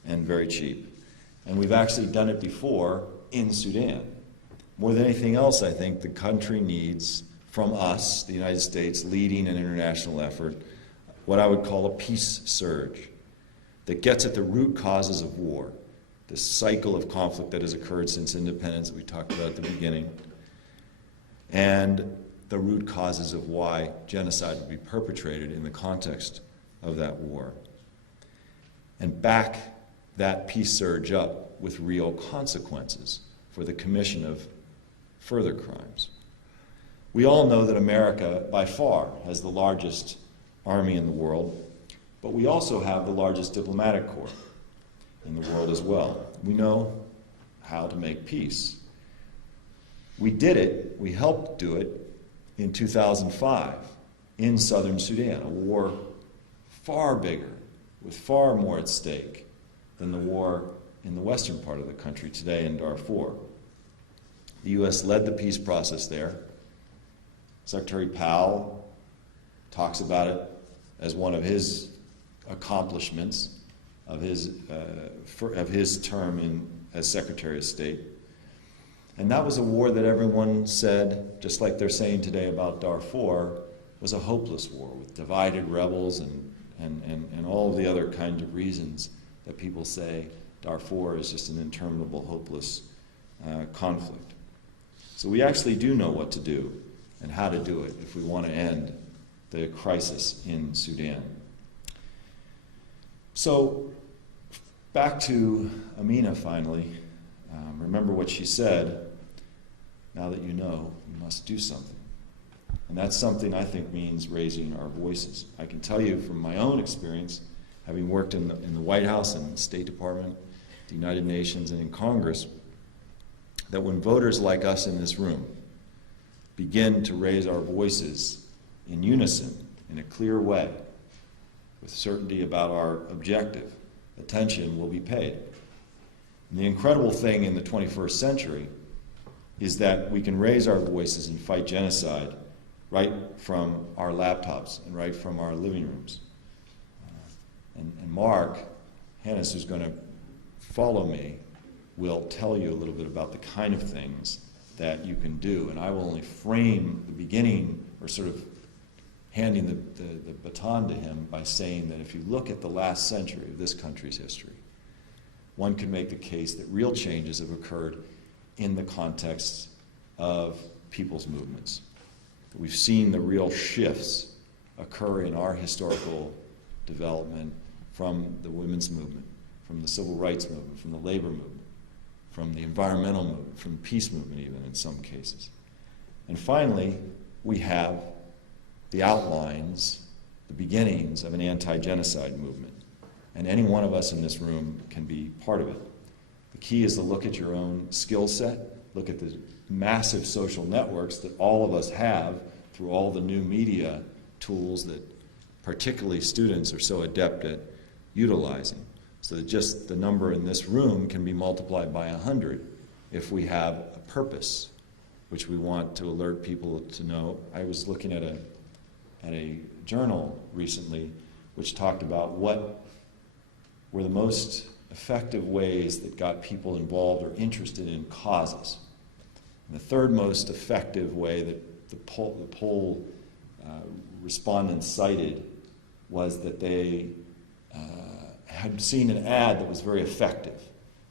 and very cheap. And we've actually done it before in Sudan. More than anything else, I think the country needs from us, the United States, leading an international effort, what I would call a peace surge that gets at the root causes of war, this cycle of conflict that has occurred since independence that we talked about at the beginning, and the root causes of why genocide would be perpetrated in the context of that war, and back that peace surge up with real consequences for the commission of further crimes. We all know that America, by far, has the largest army in the world, but we also have the largest diplomatic corps in the world as well. We know how to make peace. We did it, we helped do it in 2005 in southern Sudan, a war far bigger, with far more at stake than the war in the western part of the country today in Darfur. The U.S. led the peace process there. Secretary Powell talks about it as one of his accomplishments of his term as Secretary of State. And that was a war that everyone said, just like they're saying today about Darfur, was a hopeless war with divided rebels and all of the other kinds of reasons that people say Darfur is just an interminable, hopeless conflict. So we actually do know what to do and how to do it if we want to end the crisis in Sudan. So back to Amina finally. Remember what she said. Now that you know, you must do something. And that's something I think means raising our voices. I can tell you from my own experience, having worked in the White House and the State Department, the United Nations, and in Congress, that when voters like us in this room begin to raise our voices in unison, in a clear way, with certainty about our objective, attention will be paid. And the incredible thing in the 21st century is that we can raise our voices and fight genocide right from our laptops and right from our living rooms. And Mark Hannes, who's going to follow me, will tell you a little bit about the kind of things that you can do. And I will only frame the beginning, or sort of handing the baton to him, by saying that if you look at the last century of this country's history, one could make the case that real changes have occurred in the context of people's movements. We've seen the real shifts occur in our historical development from the women's movement, from the civil rights movement, from the labor movement, from the environmental movement, from the peace movement even in some cases. And finally, we have the outlines, the beginnings of an anti-genocide movement. And any one of us in this room can be part of it. The key is to look at your own skill set, look at the massive social networks that all of us have through all the new media tools that particularly students are so adept at utilizing. So that just the number in this room can be multiplied by 100 if we have a purpose, which we want to alert people to know. I was looking at a journal recently which talked about what were the most effective ways that got people involved or interested in causes. And the third most effective way that the poll respondents cited was that they had seen an ad that was very effective,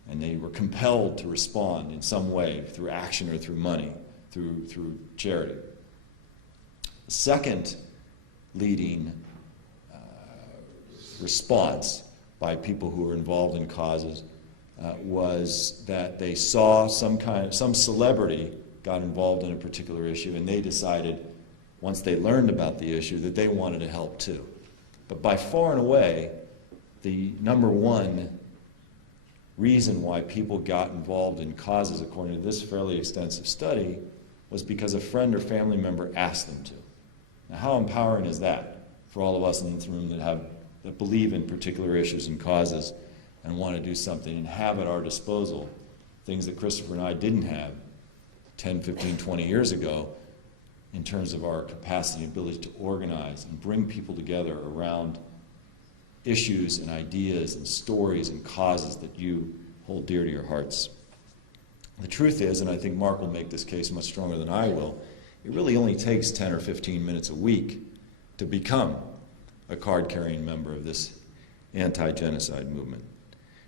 and they were compelled to respond in some way, through action or through money, through charity. The second leading response by people who were involved in causes was that they saw some celebrity got involved in a particular issue, and they decided, once they learned about the issue, that they wanted to help too. But by far and away, the number one reason why people got involved in causes, according to this fairly extensive study, was because a friend or family member asked them to. Now, how empowering is that for all of us in this room that believe in particular issues and causes and want to do something and have at our disposal things that Christopher and I didn't have 10, 15, 20 years ago in terms of our capacity and ability to organize and bring people together around issues and ideas and stories and causes that you hold dear to your hearts. The truth is, and I think Mark will make this case much stronger than I will, it really only takes 10 or 15 minutes a week to become a card-carrying member of this anti-genocide movement.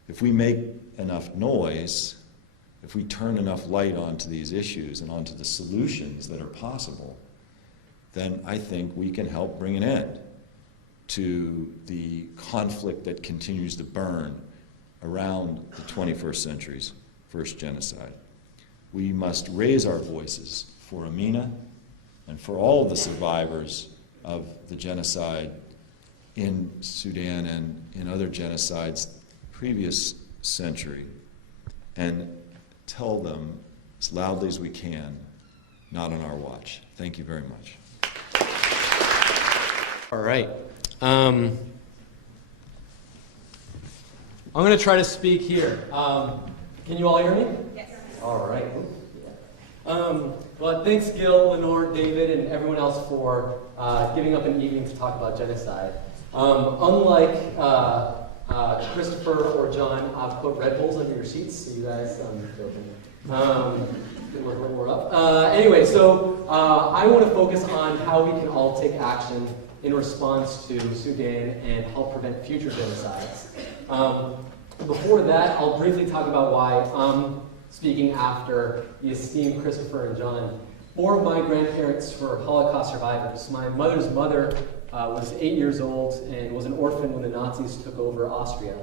If we make enough noise, if we turn enough light onto these issues and onto the solutions that are possible, then I think we can help bring an end to the conflict that continues to burn around the 21st century's first genocide. We must raise our voices for Amina and for all of the survivors of the genocide in Sudan and in other genocides previous century, and tell them as loudly as we can, not on our watch. Thank you very much. All right. I'm going to try to speak here. Can you all hear me? Yes. All right. Well, thanks, Gil, Lenore, David, and everyone else for giving up an evening to talk about genocide. Unlike Christopher or John, I've put Red Bulls under your seats, so you guys, we're up. Anyway, so I want to focus on how we can all take action in response to Sudan and help prevent future genocides. Before that, I'll briefly talk about why I'm speaking after the esteemed Christopher and John. 4 of my grandparents were Holocaust survivors. My mother's mother was 8 years old and was an orphan when the Nazis took over Austria.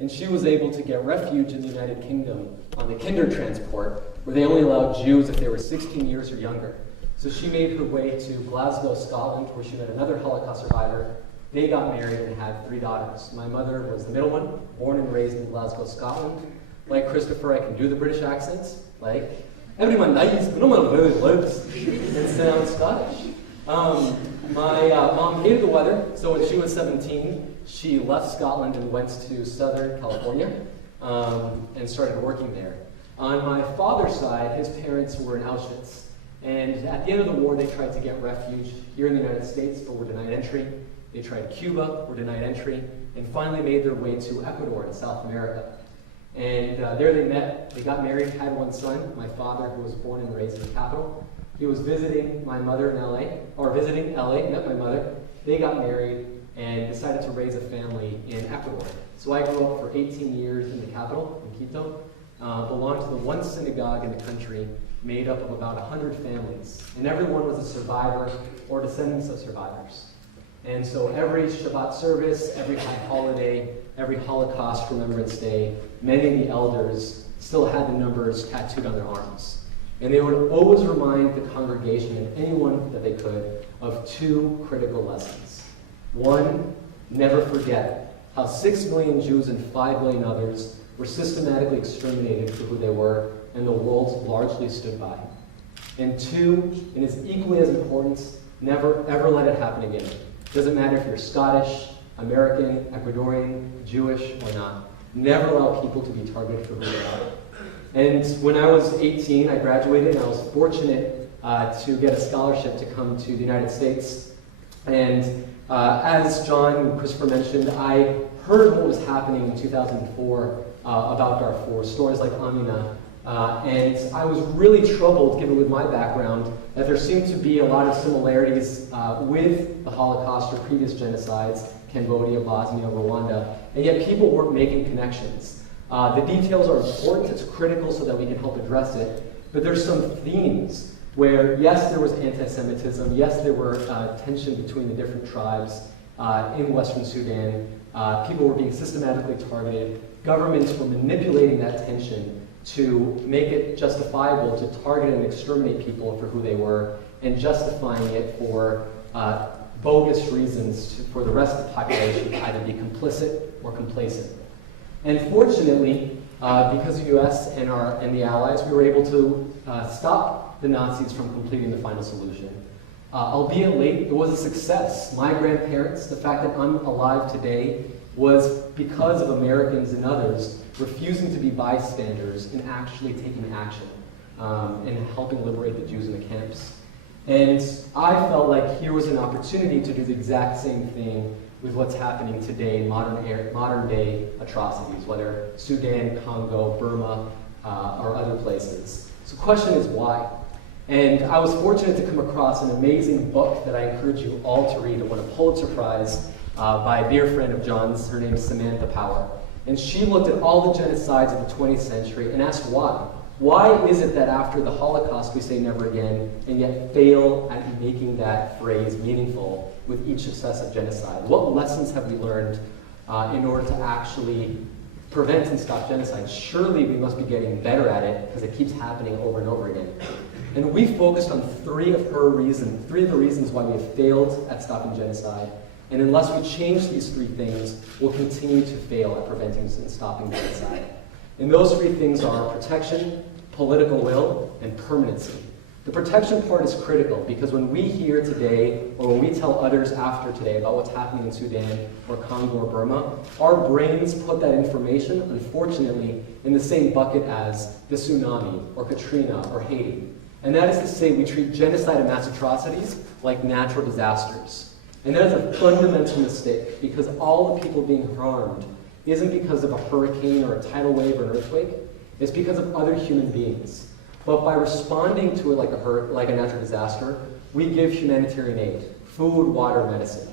And she was able to get refuge in the United Kingdom on the Kindertransport, where they only allowed Jews if they were 16 years or younger. So she made her way to Glasgow, Scotland, where she met another Holocaust survivor. They got married and had 3 daughters. My mother was the middle one, born and raised in Glasgow, Scotland. Like Christopher, I can do the British accent. Like, everyone knows, but no one really lives and sounds Scottish. My mom hated the weather, so when she was 17, she left Scotland and went to Southern California and started working there. On my father's side, his parents were in Auschwitz. And at the end of the war, they tried to get refuge here in the United States, but were denied entry. They tried Cuba, were denied entry, and finally made their way to Ecuador in South America. And there they met, they got married, had 1 son, my father, who was born and raised in the capital. He was visiting my mother in LA, or visiting LA, met my mother. They got married and decided to raise a family in Ecuador. So I grew up for 18 years in the capital, in Quito, belonged to the one synagogue in the country, made up of about 100 families. And everyone was a survivor or descendants of survivors. And so every Shabbat service, every high holiday, every Holocaust Remembrance Day, many of the elders still had the numbers tattooed on their arms. And they would always remind the congregation and anyone that they could of 2 critical lessons. 1, never forget how 6 million Jews and 5 million others were systematically exterminated for who they were, and the world largely stood by. And 2, and is equally as important, never ever let it happen again. Doesn't matter if you're Scottish, American, Ecuadorian, Jewish, or not. Never allow people to be targeted for who they are. And when I was 18, I graduated, and I was fortunate to get a scholarship to come to the United States. And as John and Christopher mentioned, I heard what was happening in 2004 about Darfur, stories like Amina. And I was really troubled, given with my background, that there seemed to be a lot of similarities with the Holocaust or previous genocides, Cambodia, Bosnia, Rwanda, and yet people weren't making connections. The details are important, it's critical so that we can help address it, but there's some themes where, yes, there was anti-Semitism, yes, there were tension between the different tribes in Western Sudan, people were being systematically targeted, governments were manipulating that tension to make it justifiable to target and exterminate people for who they were, and justifying it for bogus reasons for the rest of the population to either be complicit or complacent. And fortunately, because the US and the Allies, we were able to stop the Nazis from completing the final solution. Albeit late, it was a success. My grandparents, the fact that I'm alive today, was because of Americans and others refusing to be bystanders and actually taking action and helping liberate the Jews in the camps. And I felt like here was an opportunity to do the exact same thing with what's happening today, modern day atrocities, whether Sudan, Congo, Burma, or other places. So the question is why? And I was fortunate to come across an amazing book that I encourage you all to read. It won a Pulitzer Prize by a dear friend of John's. Her name is Samantha Power. And she looked at all the genocides of the 20th century and asked why. Why is it that after the Holocaust we say never again, and yet fail at making that phrase meaningful with each successive genocide? What lessons have we learned in order to actually prevent and stop genocide? Surely we must be getting better at it because it keeps happening over and over again. And we focused on 3 of the reasons why we have failed at stopping genocide. And unless we change these 3 things, we'll continue to fail at preventing and stopping genocide. And those 3 things are protection, political will, and permanency. The protection part is critical because when we hear today, or when we tell others after today about what's happening in Sudan or Congo or Burma, our brains put that information, unfortunately, in the same bucket as the tsunami or Katrina or Haiti. And that is to say, we treat genocide and mass atrocities like natural disasters. And that is a fundamental mistake because all the people being harmed isn't because of a hurricane or a tidal wave or an earthquake. It's because of other human beings. But by responding to it like a natural disaster, we give humanitarian aid, food, water, medicine.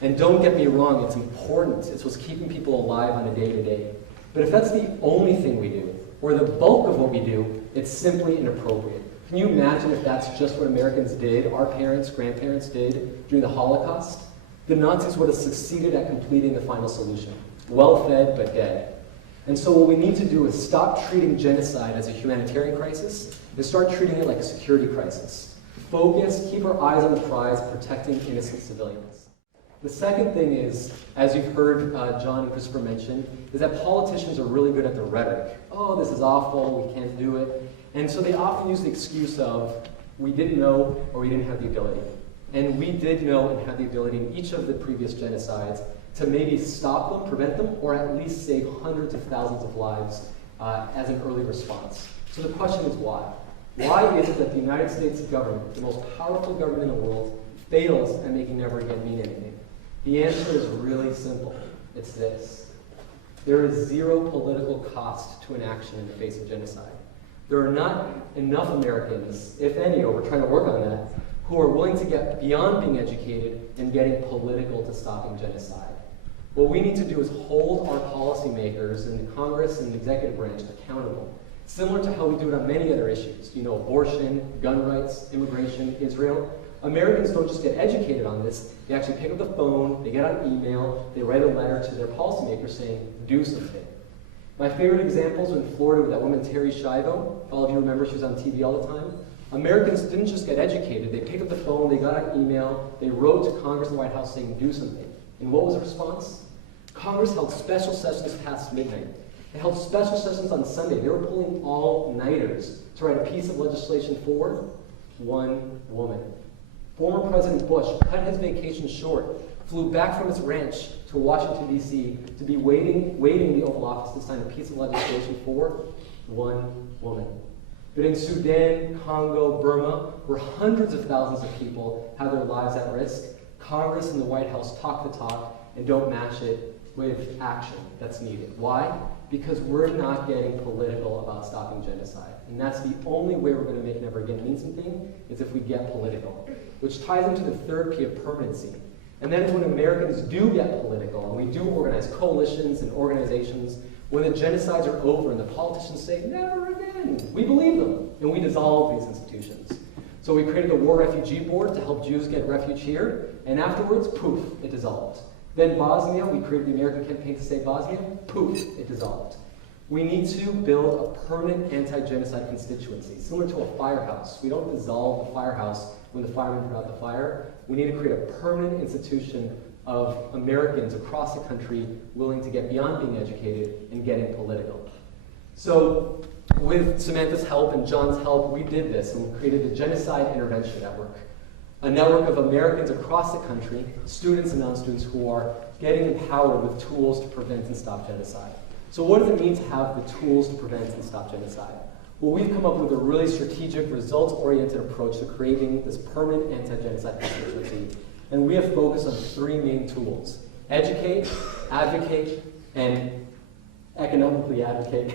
And don't get me wrong, it's important. It's what's keeping people alive on a day-to-day. But if that's the only thing we do, or the bulk of what we do, it's simply inappropriate. Can you imagine if that's just what Americans did, our parents, grandparents did during the Holocaust? The Nazis would have succeeded at completing the final solution. Well-fed, but dead. And so what we need to do is stop treating genocide as a humanitarian crisis and start treating it like a security crisis. Focus, keep our eyes on the prize, protecting innocent civilians. The second thing is, as you've heard John and Christopher mention, is that politicians are really good at the rhetoric. Oh, this is awful, we can't do it. And so they often use the excuse of, we didn't know or we didn't have the ability. And we did know and had the ability in each of the previous genocides to maybe stop them, prevent them, or at least save hundreds of thousands of lives as an early response. So the question is why? Why is it that the United States government, the most powerful government in the world, fails at making never again mean anything? The answer is really simple. It's this. There is zero political cost to an action in the face of genocide. There are not enough Americans, if any, or we're trying to work on that, who are willing to get beyond being educated and getting political to stopping genocide. What we need to do is hold our policymakers in the Congress and the executive branch accountable, similar to how we do it on many other issues. You know, abortion, gun rights, immigration, Israel. Americans don't just get educated on this, they actually pick up the phone, they get on email, they write a letter to their policymakers saying, do something. My favorite example is in Florida with that woman Terry Schiavo. All of you remember she was on TV all the time. Americans didn't just get educated, they picked up the phone, they got on email, they wrote to Congress and the White House saying, do something. And what was the response? Congress held special sessions past midnight. They held special sessions on Sunday. They were pulling all-nighters to write a piece of legislation for one woman. Former President Bush cut his vacation short, flew back from his ranch to Washington, D.C. to be waiting the Oval Office to sign a piece of legislation for one woman. But in Sudan, Congo, Burma, where hundreds of thousands of people have their lives at risk, Congress and the White House talk the talk and don't match it with action that's needed. Why? Because we're not getting political about stopping genocide. And that's the only way we're going to make never again mean something, is if we get political. Which ties into the third P of permanency. And that is when Americans do get political, and we do organize coalitions and organizations, when the genocides are over and the politicians say, never again, we believe them, and we dissolve these institutions. So we created the War Refugee Board to help Jews get refuge here, and afterwards, poof, it dissolved. Then Bosnia, we created the American Campaign to Save Bosnia, poof, it dissolved. We need to build a permanent anti-genocide constituency, similar to a firehouse. We don't dissolve the firehouse when the firemen put out the fire. We need to create a permanent institution of Americans across the country willing to get beyond being educated and getting political. So with Samantha's help and John's help, we did this, and we created the Genocide Intervention Network, a network of Americans across the country, students and non-students, who are getting empowered with tools to prevent and stop genocide. So what does it mean to have the tools to prevent and stop genocide? Well, we've come up with a really strategic, results-oriented approach to creating this permanent anti-genocide constituency. And we have focused on three main tools: educate, advocate, and economically advocate.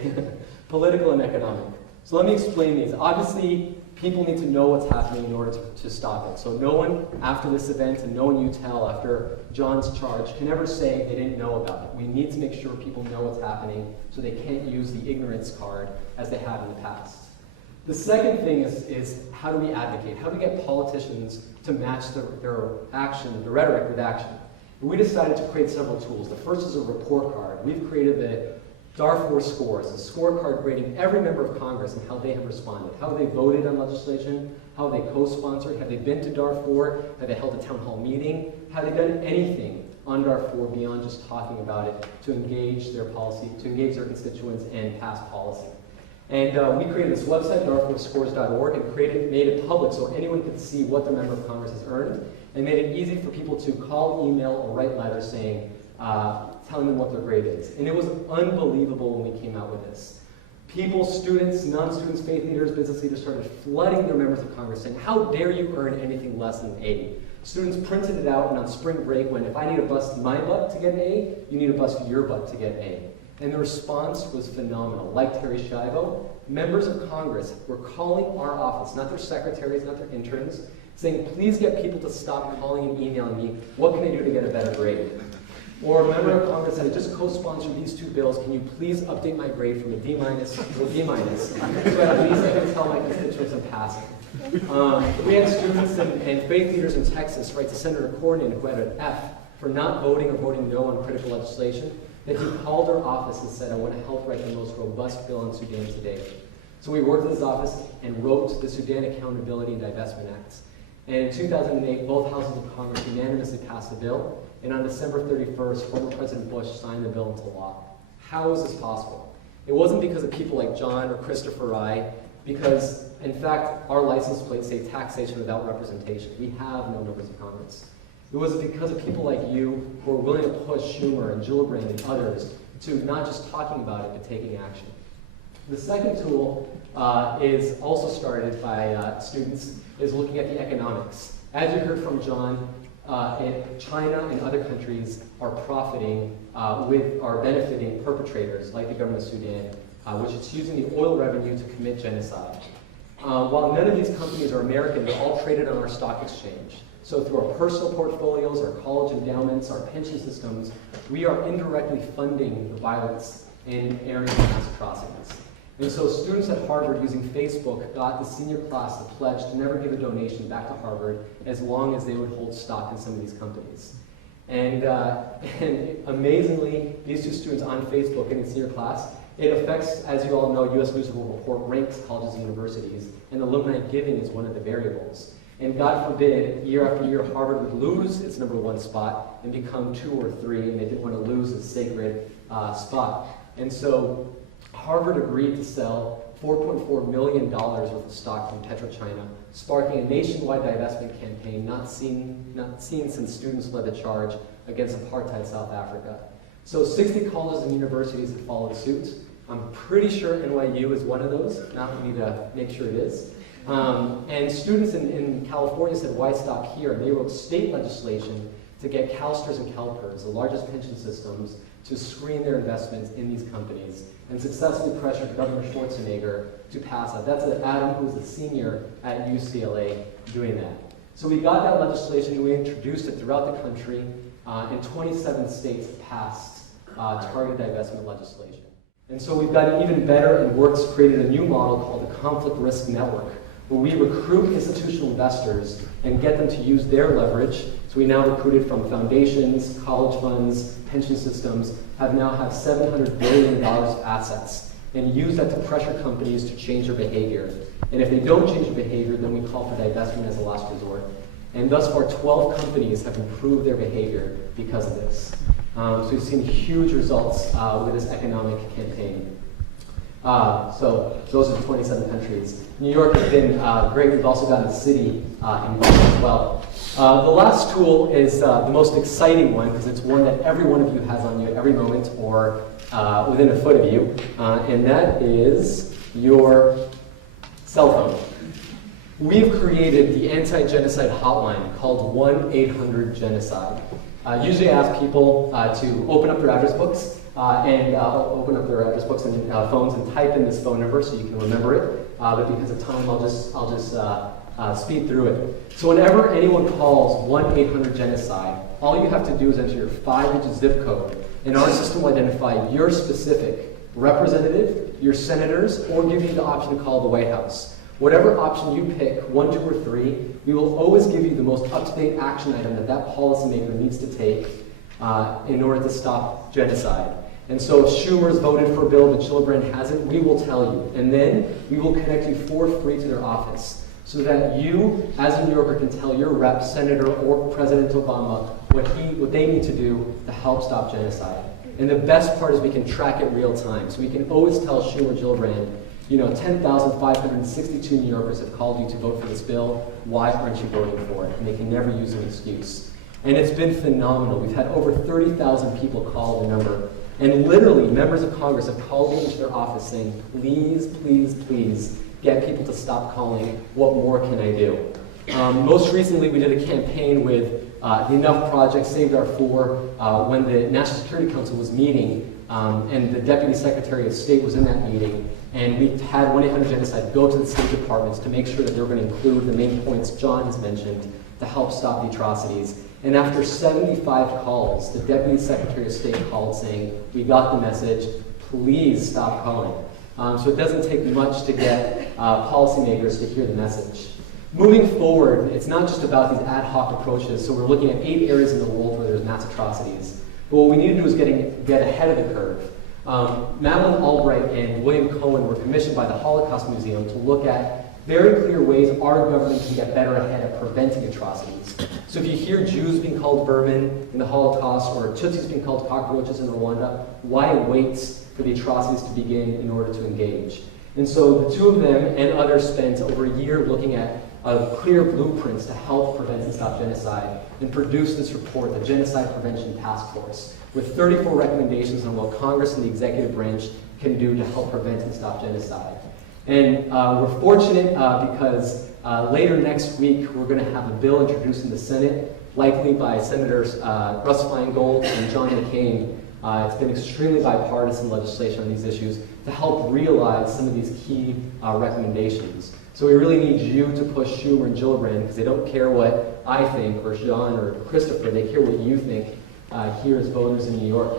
Political and economic. So let me explain these. Obviously, people need to know what's happening in order to stop it. So no one after this event, and no one you tell after John's charge, can ever say they didn't know about it. We need to make sure people know what's happening so they can't use the ignorance card as they have in the past. The second thing is how do we advocate? How do we get politicians to match their action, the rhetoric with action? And we decided to create several tools. The first is a report card. We've created the Darfur Scores, a scorecard grading every member of Congress and how they have responded, how they voted on legislation, how they co-sponsored, have they been to Darfur, have they held a town hall meeting, have they done anything on Darfur beyond just talking about it to engage their policy, to engage their constituents and pass policy. And we created this website, darfurscores.org, and made it public so anyone could see what the member of Congress has earned, and made it easy for people to call, email, or write letters saying, telling them what their grade is. And it was unbelievable when we came out with this. People, students, non-students, faith leaders, business leaders started flooding their members of Congress saying, how dare you earn anything less than an A? Students printed it out, and on spring break, when if I need to bust my butt to get an A, you need to bust your butt to get an A. And the response was phenomenal. Like Terry Schiavo, members of Congress were calling our office, not their secretaries, not their interns, saying, please get people to stop calling and emailing me, what can I do to get a better grade? Or a member of Congress said, I just co-sponsored these two bills, can you please update my grade from a D- to a B-, so at least I can tell my constituents I'm passing. We had students and faith leaders in Texas write to Senator Cornyn, who had an F for not voting or voting no on critical legislation, that he called our office and said, I want to help write the most robust bill on Sudan today. So we worked with his office and wrote the Sudan Accountability and Divestment Act. And in 2008, both houses of Congress unanimously passed the bill, and on December 31st, former President Bush signed the bill into law. How is this possible? It wasn't because of people like John or Christopher or I, because, in fact, our license plates say taxation without representation. We have no members of Congress. It was because of people like you who are willing to push Schumer and Gillibrand and others to not just talking about it, but taking action. The second tool is also started by students, is looking at the economics. As you heard from John, China and other countries are profiting are benefiting perpetrators like the government of Sudan, which is using the oil revenue to commit genocide. While none of these companies are American, they're all traded on our stock exchange. So through our personal portfolios, our college endowments, our pension systems, we are indirectly funding the violence in areas of mass atrocities. And so students at Harvard using Facebook got the senior class to pledge to never give a donation back to Harvard as long as they would hold stock in some of these companies. And amazingly, these two students on Facebook in the senior class, it affects, as you all know, U.S. News and World Report ranks colleges and universities, and alumni giving is one of the variables. And God forbid, year after year, Harvard would lose its #1 spot and become 2 or 3, and they didn't want to lose its sacred spot. And so Harvard agreed to sell $4.4 million worth of stock from PetroChina, sparking a nationwide divestment campaign not seen since students led the charge against apartheid South Africa. So 60 colleges and universities have followed suit. I'm pretty sure NYU is one of those. Now we need to make sure it is. And students in California said, why stop here? And they wrote state legislation to get CalSTRS and CalPERS, the largest pension systems, to screen their investments in these companies and successfully pressured Governor Schwarzenegger to pass that. That's Adam, who's a senior at UCLA, doing that. So we got that legislation and we introduced it throughout the country, and 27 states passed targeted divestment legislation. And so we've gotten even better and created a new model called the Conflict Risk Network, where we recruit institutional investors and get them to use their leverage. So we now recruited from foundations, college funds, pension systems, have $700 billion of assets, and use that to pressure companies to change their behavior. And if they don't change their behavior, then we call for divestment as a last resort. And thus far, 12 companies have improved their behavior because of this. So we've seen huge results with this economic campaign. So those are 27 countries. New York has been great. We've also gotten the city involved as well. The last tool is the most exciting one, because it's one that every one of you has on you at every moment or within a foot of you, and that is your cell phone. We've created the anti-genocide hotline called 1-800-GENOCIDE. Usually I ask people to open up their address books and phones and type in this phone number so you can remember it. But because of time, I'll just speed through it. So whenever anyone calls 1-800-GENOCIDE, all you have to do is enter your 5-digit zip code, and our system will identify your specific representative, your senators, or give you the option to call the White House. Whatever option you pick, 1, 2, or 3, we will always give you the most up-to-date action item that policymaker needs to take in order to stop genocide. And so if Schumer's voted for a bill but Gillibrand hasn't, we will tell you. And then we will connect you for free to their office so that you, as a New Yorker, can tell your rep, Senator, or President Obama what they need to do to help stop genocide. And the best part is we can track it real time. So we can always tell Schumer, Gillibrand, 10,562 New Yorkers have called you to vote for this bill. Why aren't you voting for it? And they can never use an excuse. And it's been phenomenal. We've had over 30,000 people call the number. And literally, members of Congress have called me into their office saying, please, please, please, get people to stop calling. What more can I do? Most recently, we did a campaign with the Enough Project, Saved Our Four, when the National Security Council was meeting, and the Deputy Secretary of State was in that meeting. And we had 1-800-GENOCIDE go to the State Departments to make sure that they were going to include the main points John has mentioned to help stop the atrocities. And after 75 calls, the Deputy Secretary of State called saying, we got the message, please stop calling. So it doesn't take much to get policymakers to hear the message. Moving forward, it's not just about these ad hoc approaches. So we're looking at 8 areas in the world where there's mass atrocities. But what we need to do is get ahead of the curve. Madeleine Albright and William Cohen were commissioned by the Holocaust Museum to look at very clear ways our government can get better ahead at preventing atrocities. So if you hear Jews being called vermin in the Holocaust or Tutsis being called cockroaches in Rwanda, why wait for the atrocities to begin in order to engage? And so the two of them and others spent over a year looking at clear blueprints to help prevent and stop genocide and produced this report, the Genocide Prevention Task Force, with 34 recommendations on what Congress and the executive branch can do to help prevent and stop genocide. And we're fortunate because later next week we're going to have a bill introduced in the Senate, likely by Senators Russ Feingold and John McCain. It's been extremely bipartisan legislation on these issues to help realize some of these key recommendations. So we really need you to push Schumer and Gillibrand because they don't care what I think or John or Christopher, they care what you think here as voters in New York.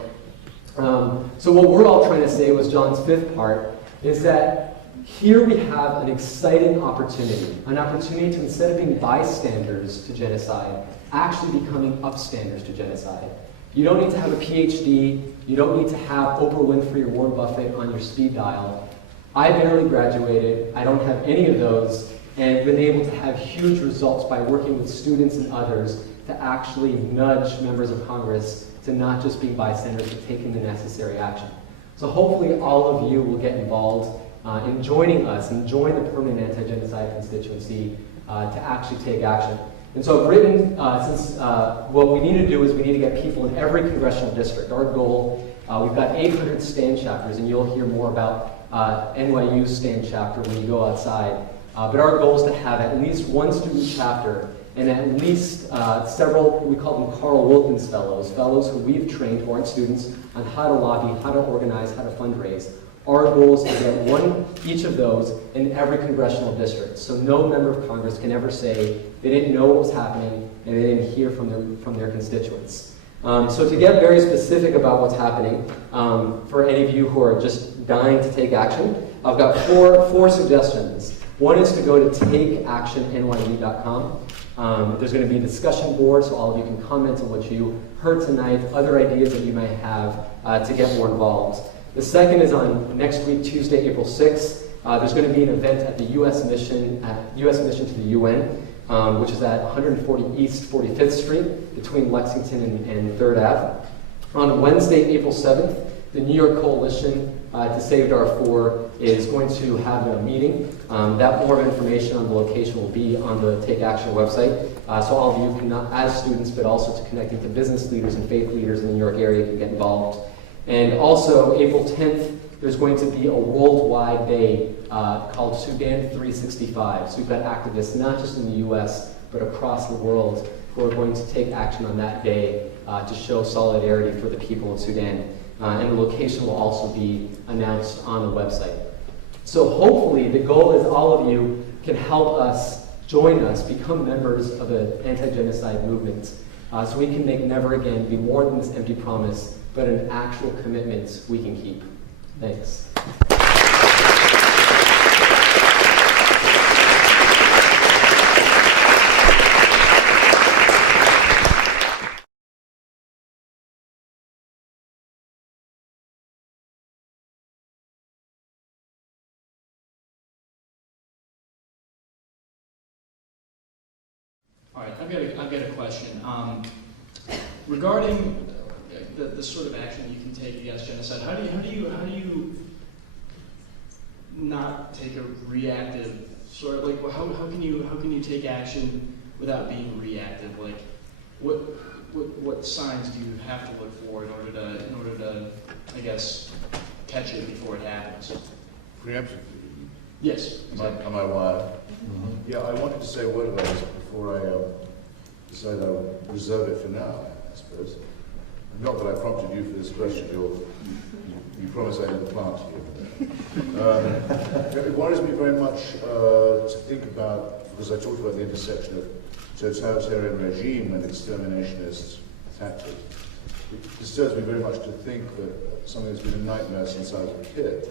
So what we're all trying to say was John's fifth part is that here we have an exciting opportunity to, instead of being bystanders to genocide, actually becoming upstanders to genocide. You don't need to have a PhD, you don't need to have Oprah Winfrey or Warren Buffett on your speed dial. I barely graduated, I don't have any of those, and been able to have huge results by working with students and others to actually nudge members of Congress to not just be bystanders, but taking the necessary action. So hopefully all of you will get involved in joining us and join the permanent anti-genocide constituency to actually take action. And so I've written, what we need to do is we need to get people in every congressional district. Our goal, we've got 800 stand chapters, and you'll hear more about NYU's stand chapter when you go outside. But our goal is to have at least one student chapter and at least several, we call them Carl Wilkins fellows, fellows who we've trained, who aren't students, on how to lobby, how to organize, how to fundraise. Our goal is to get one each of those in every congressional district. So no member of Congress can ever say they didn't know what was happening and they didn't hear from their constituents. So to get very specific about what's happening, for any of you who are just dying to take action, I've got four suggestions. One is to go to takeactionnyu.com. There's going to be a discussion board, so all of you can comment on what you heard tonight, other ideas that you may have to get more involved. The second is on next week, Tuesday, April 6th. There's going to be an event at the U.S. Mission to the UN, which is at 140 East 45th Street between Lexington and 3rd Ave. On Wednesday, April 7th, the New York Coalition to Save Darfur is going to have a meeting. That more information on the location will be on the Take Action website. So all of you can, not as students, but also to connecting to business leaders and faith leaders in the New York area can get involved. And also, April 10th, there's going to be a worldwide day called Sudan 365. So we've got activists not just in the U.S., but across the world who are going to take action on that day to show solidarity for the people of Sudan. And the location will also be announced on the website. So hopefully, the goal is all of you can help us, join us, become members of the anti-genocide movement. So we can make never again be more than this empty promise, but an actual commitment we can keep. Thanks. All right, I've got a question. Regarding the sort of action you can take against genocide, how do you not take a reactive sort of, like, how can you take action without being reactive? Like, what signs do you have to look for in order to I guess catch it before it happens? Preemptive. Yes. Am I wired? Mm-hmm. Yeah, I wanted to say a word about this before I decide I would reserve it for now, I suppose. Not that I prompted you for this question. You promised I didn't plant you. It worries me very much to think about, because I talked about the intersection of totalitarian regime and exterminationist tactics. It disturbs me very much to think that something that's been a nightmare since I was a kid,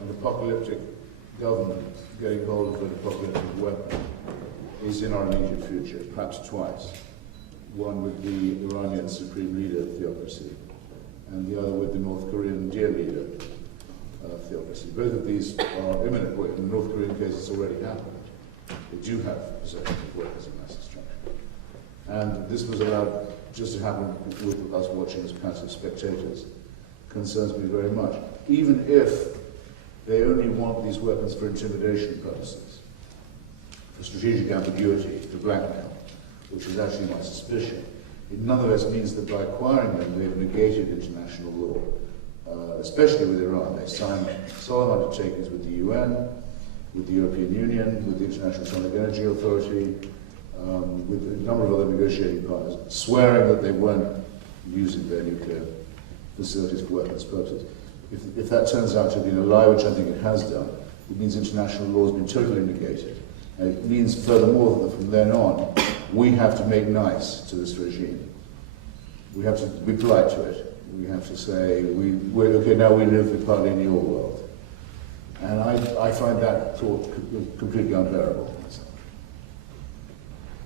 an apocalyptic government getting hold of an apocalyptic weapon, is in our immediate future, perhaps twice. One with the Iranian supreme leader theocracy, and the other with the North Korean dear leader theocracy. Both of these are imminent. In the North Korean case, it's already happened. They do have possession of weapons of mass destruction. And this was allowed just to happen with us watching as passive spectators. Concerns me very much. Even if they only want these weapons for intimidation purposes, for strategic ambiguity, for blackmail, which is actually my suspicion, it nonetheless means that by acquiring them, they've negated international law, especially with Iran. They signed solemn undertakings with the UN, with the European Union, with the International Atomic Energy Authority, with a number of other negotiating partners, swearing that they weren't using their nuclear facilities for weapons purposes. If that turns out to have been a lie, which I think it has done, it means international law has been totally negated. And it means, furthermore, that from then on, we have to make nice to this regime. We have to be polite to it. We have to say, okay, now we live partly in your world. And I find that thought completely unbearable.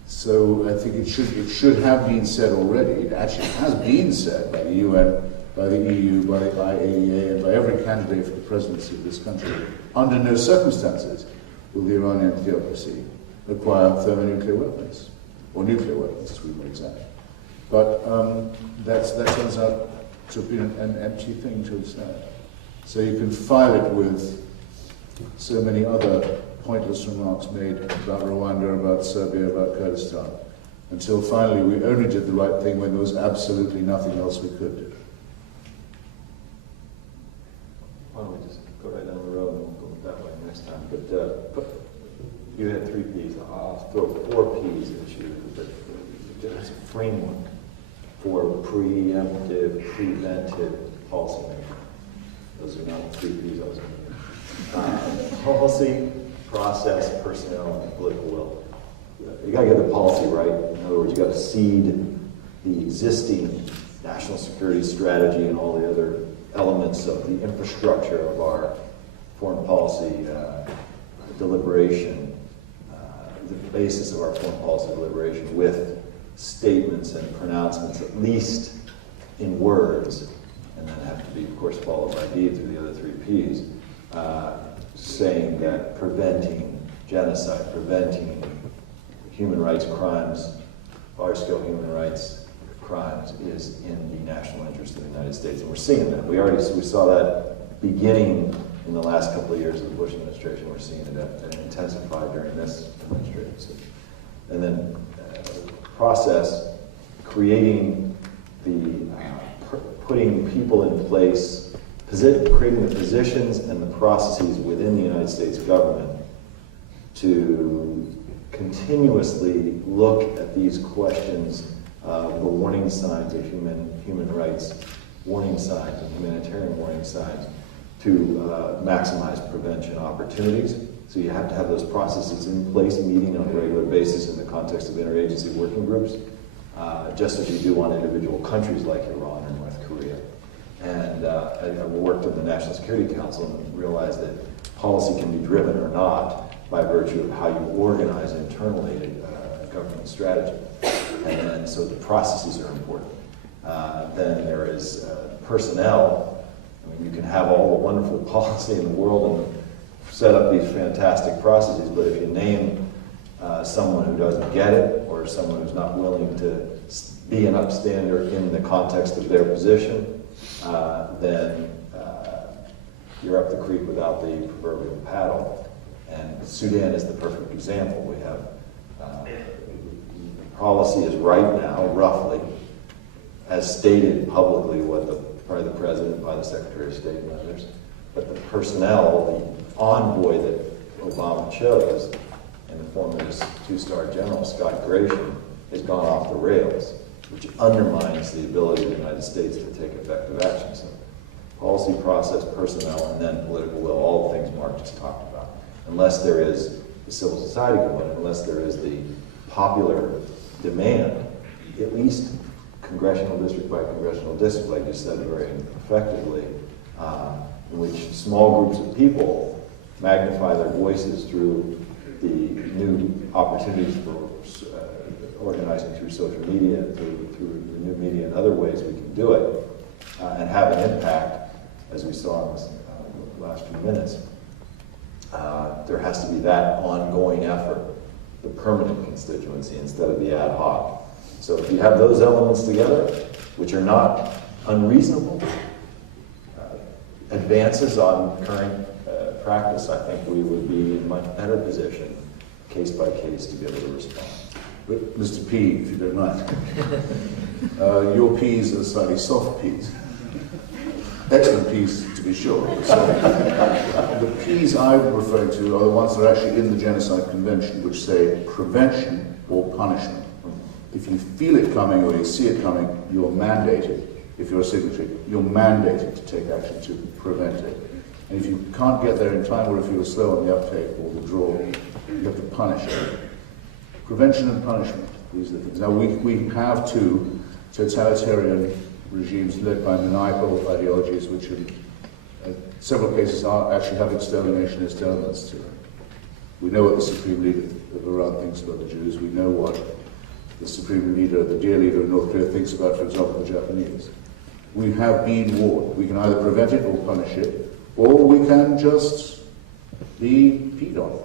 So I think it should have been said already. It actually has been said by the UN, by the EU, by the IAEA, and by every candidate for the presidency of this country. Under no circumstances will the Iranian theocracy acquire thermonuclear weapons, or nuclear weapons, as we would exact. But that turns out to have been an empty thing to have said. So you can file it with so many other pointless remarks made about Rwanda, about Serbia, about Kurdistan, until finally we only did the right thing when there was absolutely nothing else we could do. Why don't we just go right down the road and we'll go that way next time. But you had 3 Ps. I'll throw 4 Ps at you. There's a framework for preemptive, preventive policy making. Those are not the 3 Ps I was going to do. Policy, process, personnel, and political will. You got to get the policy right. In other words, you got to seed the existing national security strategy and all the other elements of the infrastructure of our foreign policy deliberation, the basis of our foreign policy deliberation, with statements and pronouncements, at least in words, and then have to be, of course, followed by deed through the other 3 Ps, saying that preventing genocide, preventing human rights crimes, large-scale human rights crimes, is in the national interest of the United States. And we're seeing that. We saw that beginning in the last couple of years of the Bush administration. We're seeing it intensify during this administration. And then process, creating putting people in place, creating the positions and the processes within the United States government to continuously look at these questions, the warning signs of human rights, warning signs and humanitarian warning signs, to maximize prevention opportunities. So you have to have those processes in place, meeting on a regular basis in the context of interagency working groups, just as you do on individual countries like Iran or North Korea. And I worked in the National Security Council and realized that policy can be driven or not by virtue of how you organize internally government strategy. And so the processes are important. Then there is personnel. I mean, you can have all the wonderful policy in the world and set up these fantastic processes, but if you name someone who doesn't get it, or someone who's not willing to be an upstander in the context of their position, then you're up the creek without the proverbial paddle. And Sudan is the perfect example. We have policy is right now, roughly, as stated publicly by the President, by the Secretary of State and others, but the personnel, the envoy that Obama chose in the form of his 2-star general, Scott Gratian, has gone off the rails, which undermines the ability of the United States to take effective action. So policy, process, personnel, and then political will, all the things Mark just talked about. Unless there is the civil society component, unless there is the popular demand, at least congressional district by congressional district, like you said very effectively, in which small groups of people magnify their voices through the new opportunities for organizing through social media, through the new media and other ways we can do it. and have an impact, as we saw in this, the last few minutes, there has to be that ongoing effort, the permanent constituency instead of the ad hoc. So if you have those elements together, which are not unreasonable advances on current practice, I think we would be in a much better position, case by case, to be able to respond. But Mr. P, if you don't mind, your P's are slightly soft P's. Excellent P's, to be sure. So, the P's I'm referring to are the ones that are actually in the Genocide Convention, which say prevention or punishment. If you feel it coming or you see it coming, you're mandated. If you're a signatory, you're mandated to take action to prevent it. And if you can't get there in time, or if you're slow on the uptake or the draw, you have to punish it. Prevention and punishment, these are the things. Now, we have two totalitarian regimes led by maniacal ideologies, which in several cases actually have exterminationist elements to them. We know what the Supreme Leader of Iran thinks about the Jews. We know what the Supreme Leader, the dear leader of North Korea, thinks about, for example, the Japanese. We have been warned. We can either prevent it or punish it, or we can just be peed on.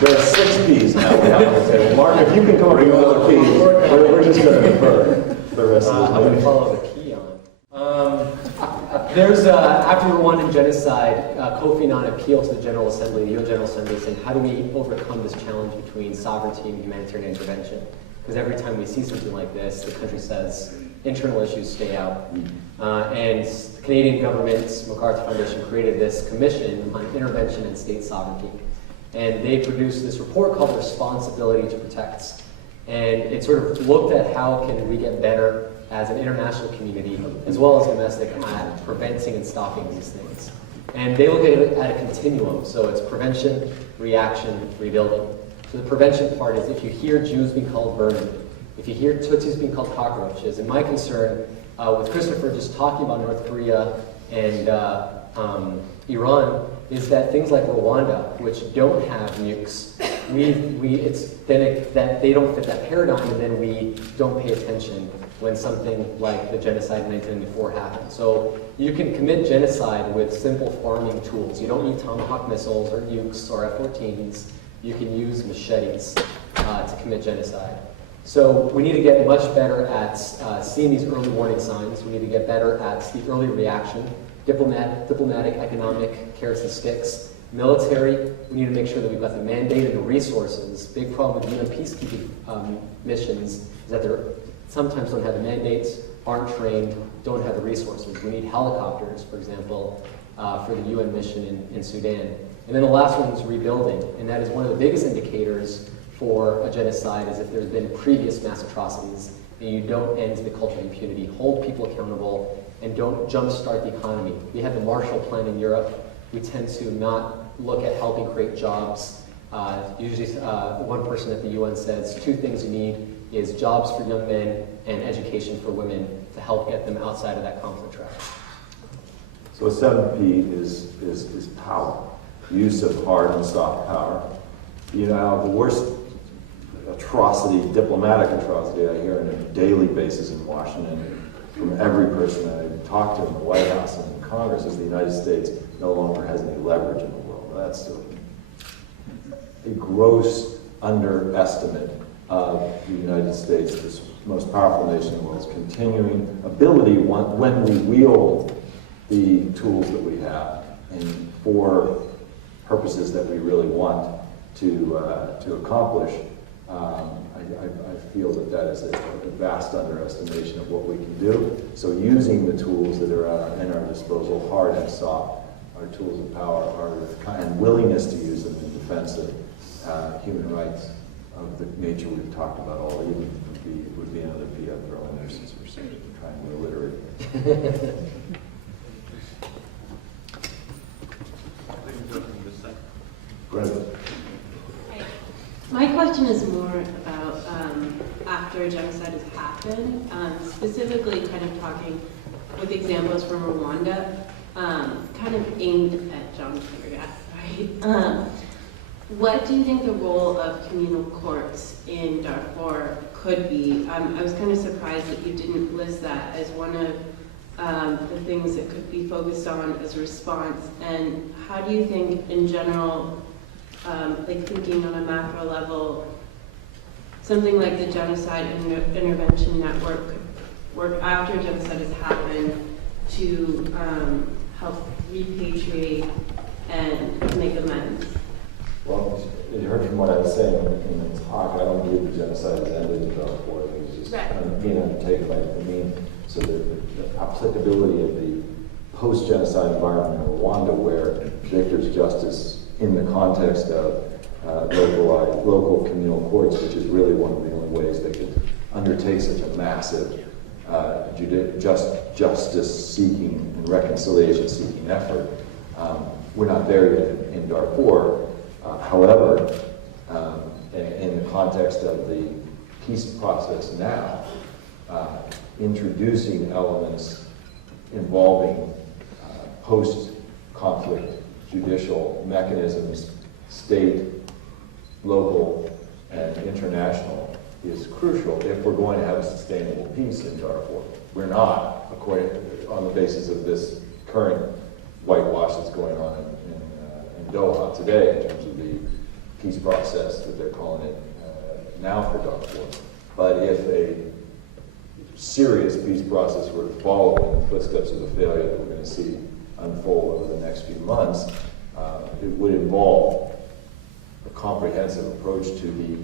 There are 6 P's now we have on the table. Mark, if you can come up with another P, we're just going to defer the rest of I'm going to follow the key on. There's, after the Rwandan genocide, Kofi Annan appealed to the General Assembly, the UN General Assembly, saying, how do we overcome this challenge between sovereignty and humanitarian intervention? Because every time we see something like this, the country says, internal issues stay out. And the Canadian government's MacArthur Foundation created this commission on intervention and state sovereignty. And they produced this report called Responsibility to Protect. And it sort of looked at how can we get better as an international community, as well as domestic, at preventing and stopping these things. And they look at it at a continuum. So it's prevention, reaction, rebuilding. So the prevention part is if you hear Jews being called vermin, if you hear Tutsis being called cockroaches, and my concern with Christopher just talking about North Korea and Iran is that things like Rwanda, which don't have nukes, that they don't fit that paradigm, and then we don't pay attention when something like the genocide in 1994 happened. So you can commit genocide with simple farming tools. You don't need Tomahawk missiles or nukes or F-14s. You can use machetes to commit genocide. So we need to get much better at seeing these early warning signs. We need to get better at the early reaction, diplomatic, economic, carrots and sticks. Military, we need to make sure that we've got the mandate and the resources. Big problem with UN peacekeeping missions is that they sometimes don't have the mandates, aren't trained, don't have the resources. We need helicopters, for example, for the UN mission in Sudan. And then the last one is rebuilding, and that is one of the biggest indicators for a genocide is if there's been previous mass atrocities and you don't end the culture of impunity, hold people accountable, and don't jumpstart the economy. We have the Marshall Plan in Europe. We tend to not look at helping create jobs. Usually one person at the UN says 2 things you need is jobs for young men and education for women to help get them outside of that conflict track. So a 7P is power, use of hard and soft power. You know, the worst atrocity, diplomatic atrocity I hear on a daily basis in Washington from every person I talk to in the White House and in Congress is the United States no longer has any leverage in the world. That's a gross underestimate of the United States, this most powerful nation in the world's continuing ability when we wield the tools that we have and for purposes that we really want to accomplish. I feel that is a vast underestimation of what we can do. So using the tools that are at our disposal, hard and soft, our tools of power, and willingness to use them in defense of human rights of the nature we've talked about already would be another P I'd throw in there since we're trying to alliterate. My question is more about after genocide has happened, specifically kind of talking with examples from Rwanda, kind of aimed at John Pendergast, right? what do you think the role of communal courts in Darfur could be? I was kind of surprised that you didn't list that as one of the things that could be focused on as a response. And how do you think, in general, like thinking on a macro level, something like the Genocide Intervention Network could work after genocide has happened to help repatriate and make amends? Well, you heard from what I was saying in the talk, I don't believe the genocide has ended in Darfur. It was just Right. being undertaken by the mean. So the applicability of the post-genocide environment in Rwanda, where victors' justice in the context of local communal courts, which is really one of the only ways they could undertake such a massive justice-seeking and reconciliation-seeking effort. We're not there yet in Darfur. However, in the context of the peace process now, introducing elements involving post-conflict judicial mechanisms, state, local, and international, is crucial if we're going to have a sustainable peace in Darfur. We're not, on the basis of this current whitewash that's going on in Doha today in terms of the peace process that they're calling it now for Darfur. But if a serious peace process were to follow in the footsteps of the failure that we're going to see unfold over the next few months, it would involve a comprehensive approach to the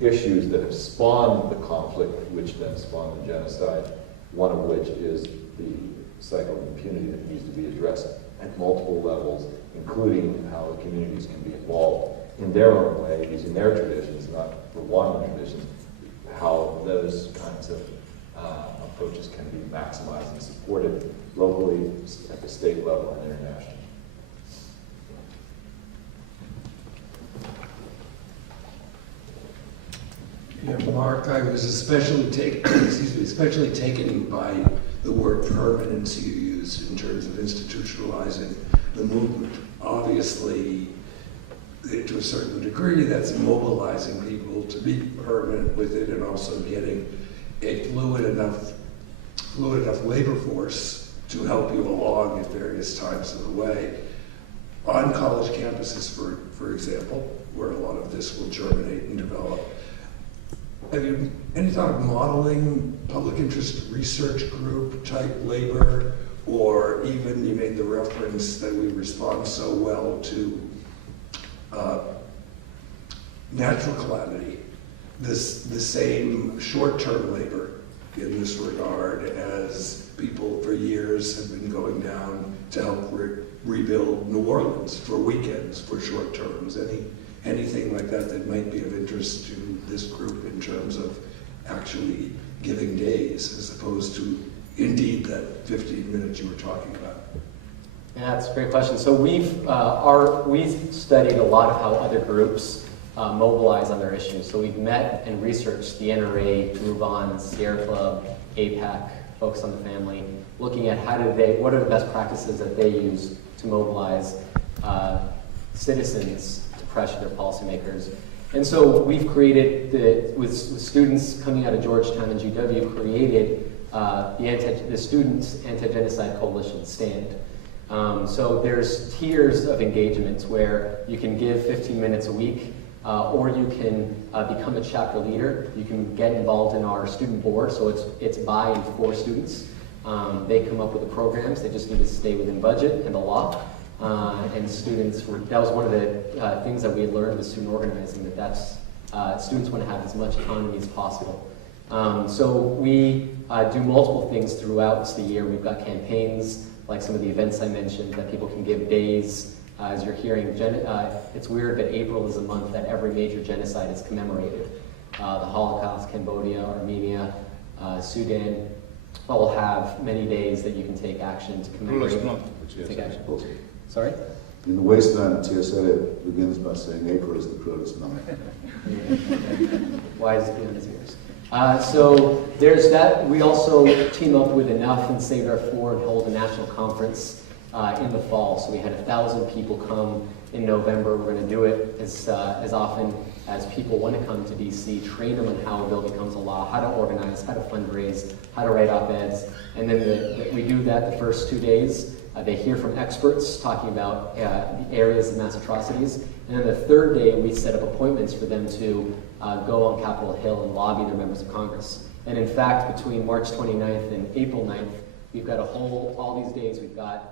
issues that have spawned the conflict, which then spawned the genocide, one of which is the cycle of impunity that needs to be addressed at multiple levels, including how the communities can be involved in their own way, using their traditions, not Rwandan traditions, how those kinds of approaches can be maximized and supported locally, at the state level, and internationally. Yeah, Mark, I was especially taken by the word permanence you used in terms of institutionalizing the movement. Obviously, to a certain degree, that's mobilizing people to be permanent with it and also getting a fluid enough labor force to help you along at various times of the way. On college campuses, for example, where a lot of this will germinate and develop, have you any thought of modeling public interest research group type labor, or even you made the reference that we respond so well to natural calamity, the same short-term labor in this regard as people for years have been going down to help rebuild New Orleans for weekends, for short terms. Anything like that might be of interest to this group in terms of actually giving days as opposed to indeed that 15 minutes you were talking about? Yeah, that's a great question. So we've studied a lot of how other groups mobilize on their issues. So we've met and researched the NRA, Rubon, Sierra Club, APAC, Focus on the Family, looking at what are the best practices that they use to mobilize citizens to pressure their policymakers. And so we've created, with students coming out of Georgetown and GW, created the Students Anti-Genocide Coalition Stand. So there's tiers of engagements where you can give 15 minutes a week, or you can become a chapter leader. You can get involved in our student board, so it's by and for students. They come up with the programs, they just need to stay within budget and the law. And that was one of the things that we had learned with student organizing, students want to have as much autonomy as possible. So we do multiple things throughout the year. We've got campaigns, like some of the events I mentioned, that people can give days. As you're hearing, it's weird, but April is a month that every major genocide is commemorated. The Holocaust, Cambodia, Armenia, Sudan, all have many days that you can take action to commemorate. Take action. Sorry? In the wasteland, T.S. Eliot begins by saying April is the cruelest month. Why is it beyond his ears? So there's that. We also team up with Enough and Save Our Ford and hold a national conference in the fall. So we had 1,000 people come in November. We're going to do it as often as people want to come to DC, train them on how a bill becomes a law, how to organize, how to fundraise, how to write op-eds. And then we do that the first 2 days. They hear from experts talking about the areas of mass atrocities. And then the third day, we set up appointments for them to go on Capitol Hill and lobby their members of Congress. And in fact, between March 29th and April 9th, we've got all these days, we've got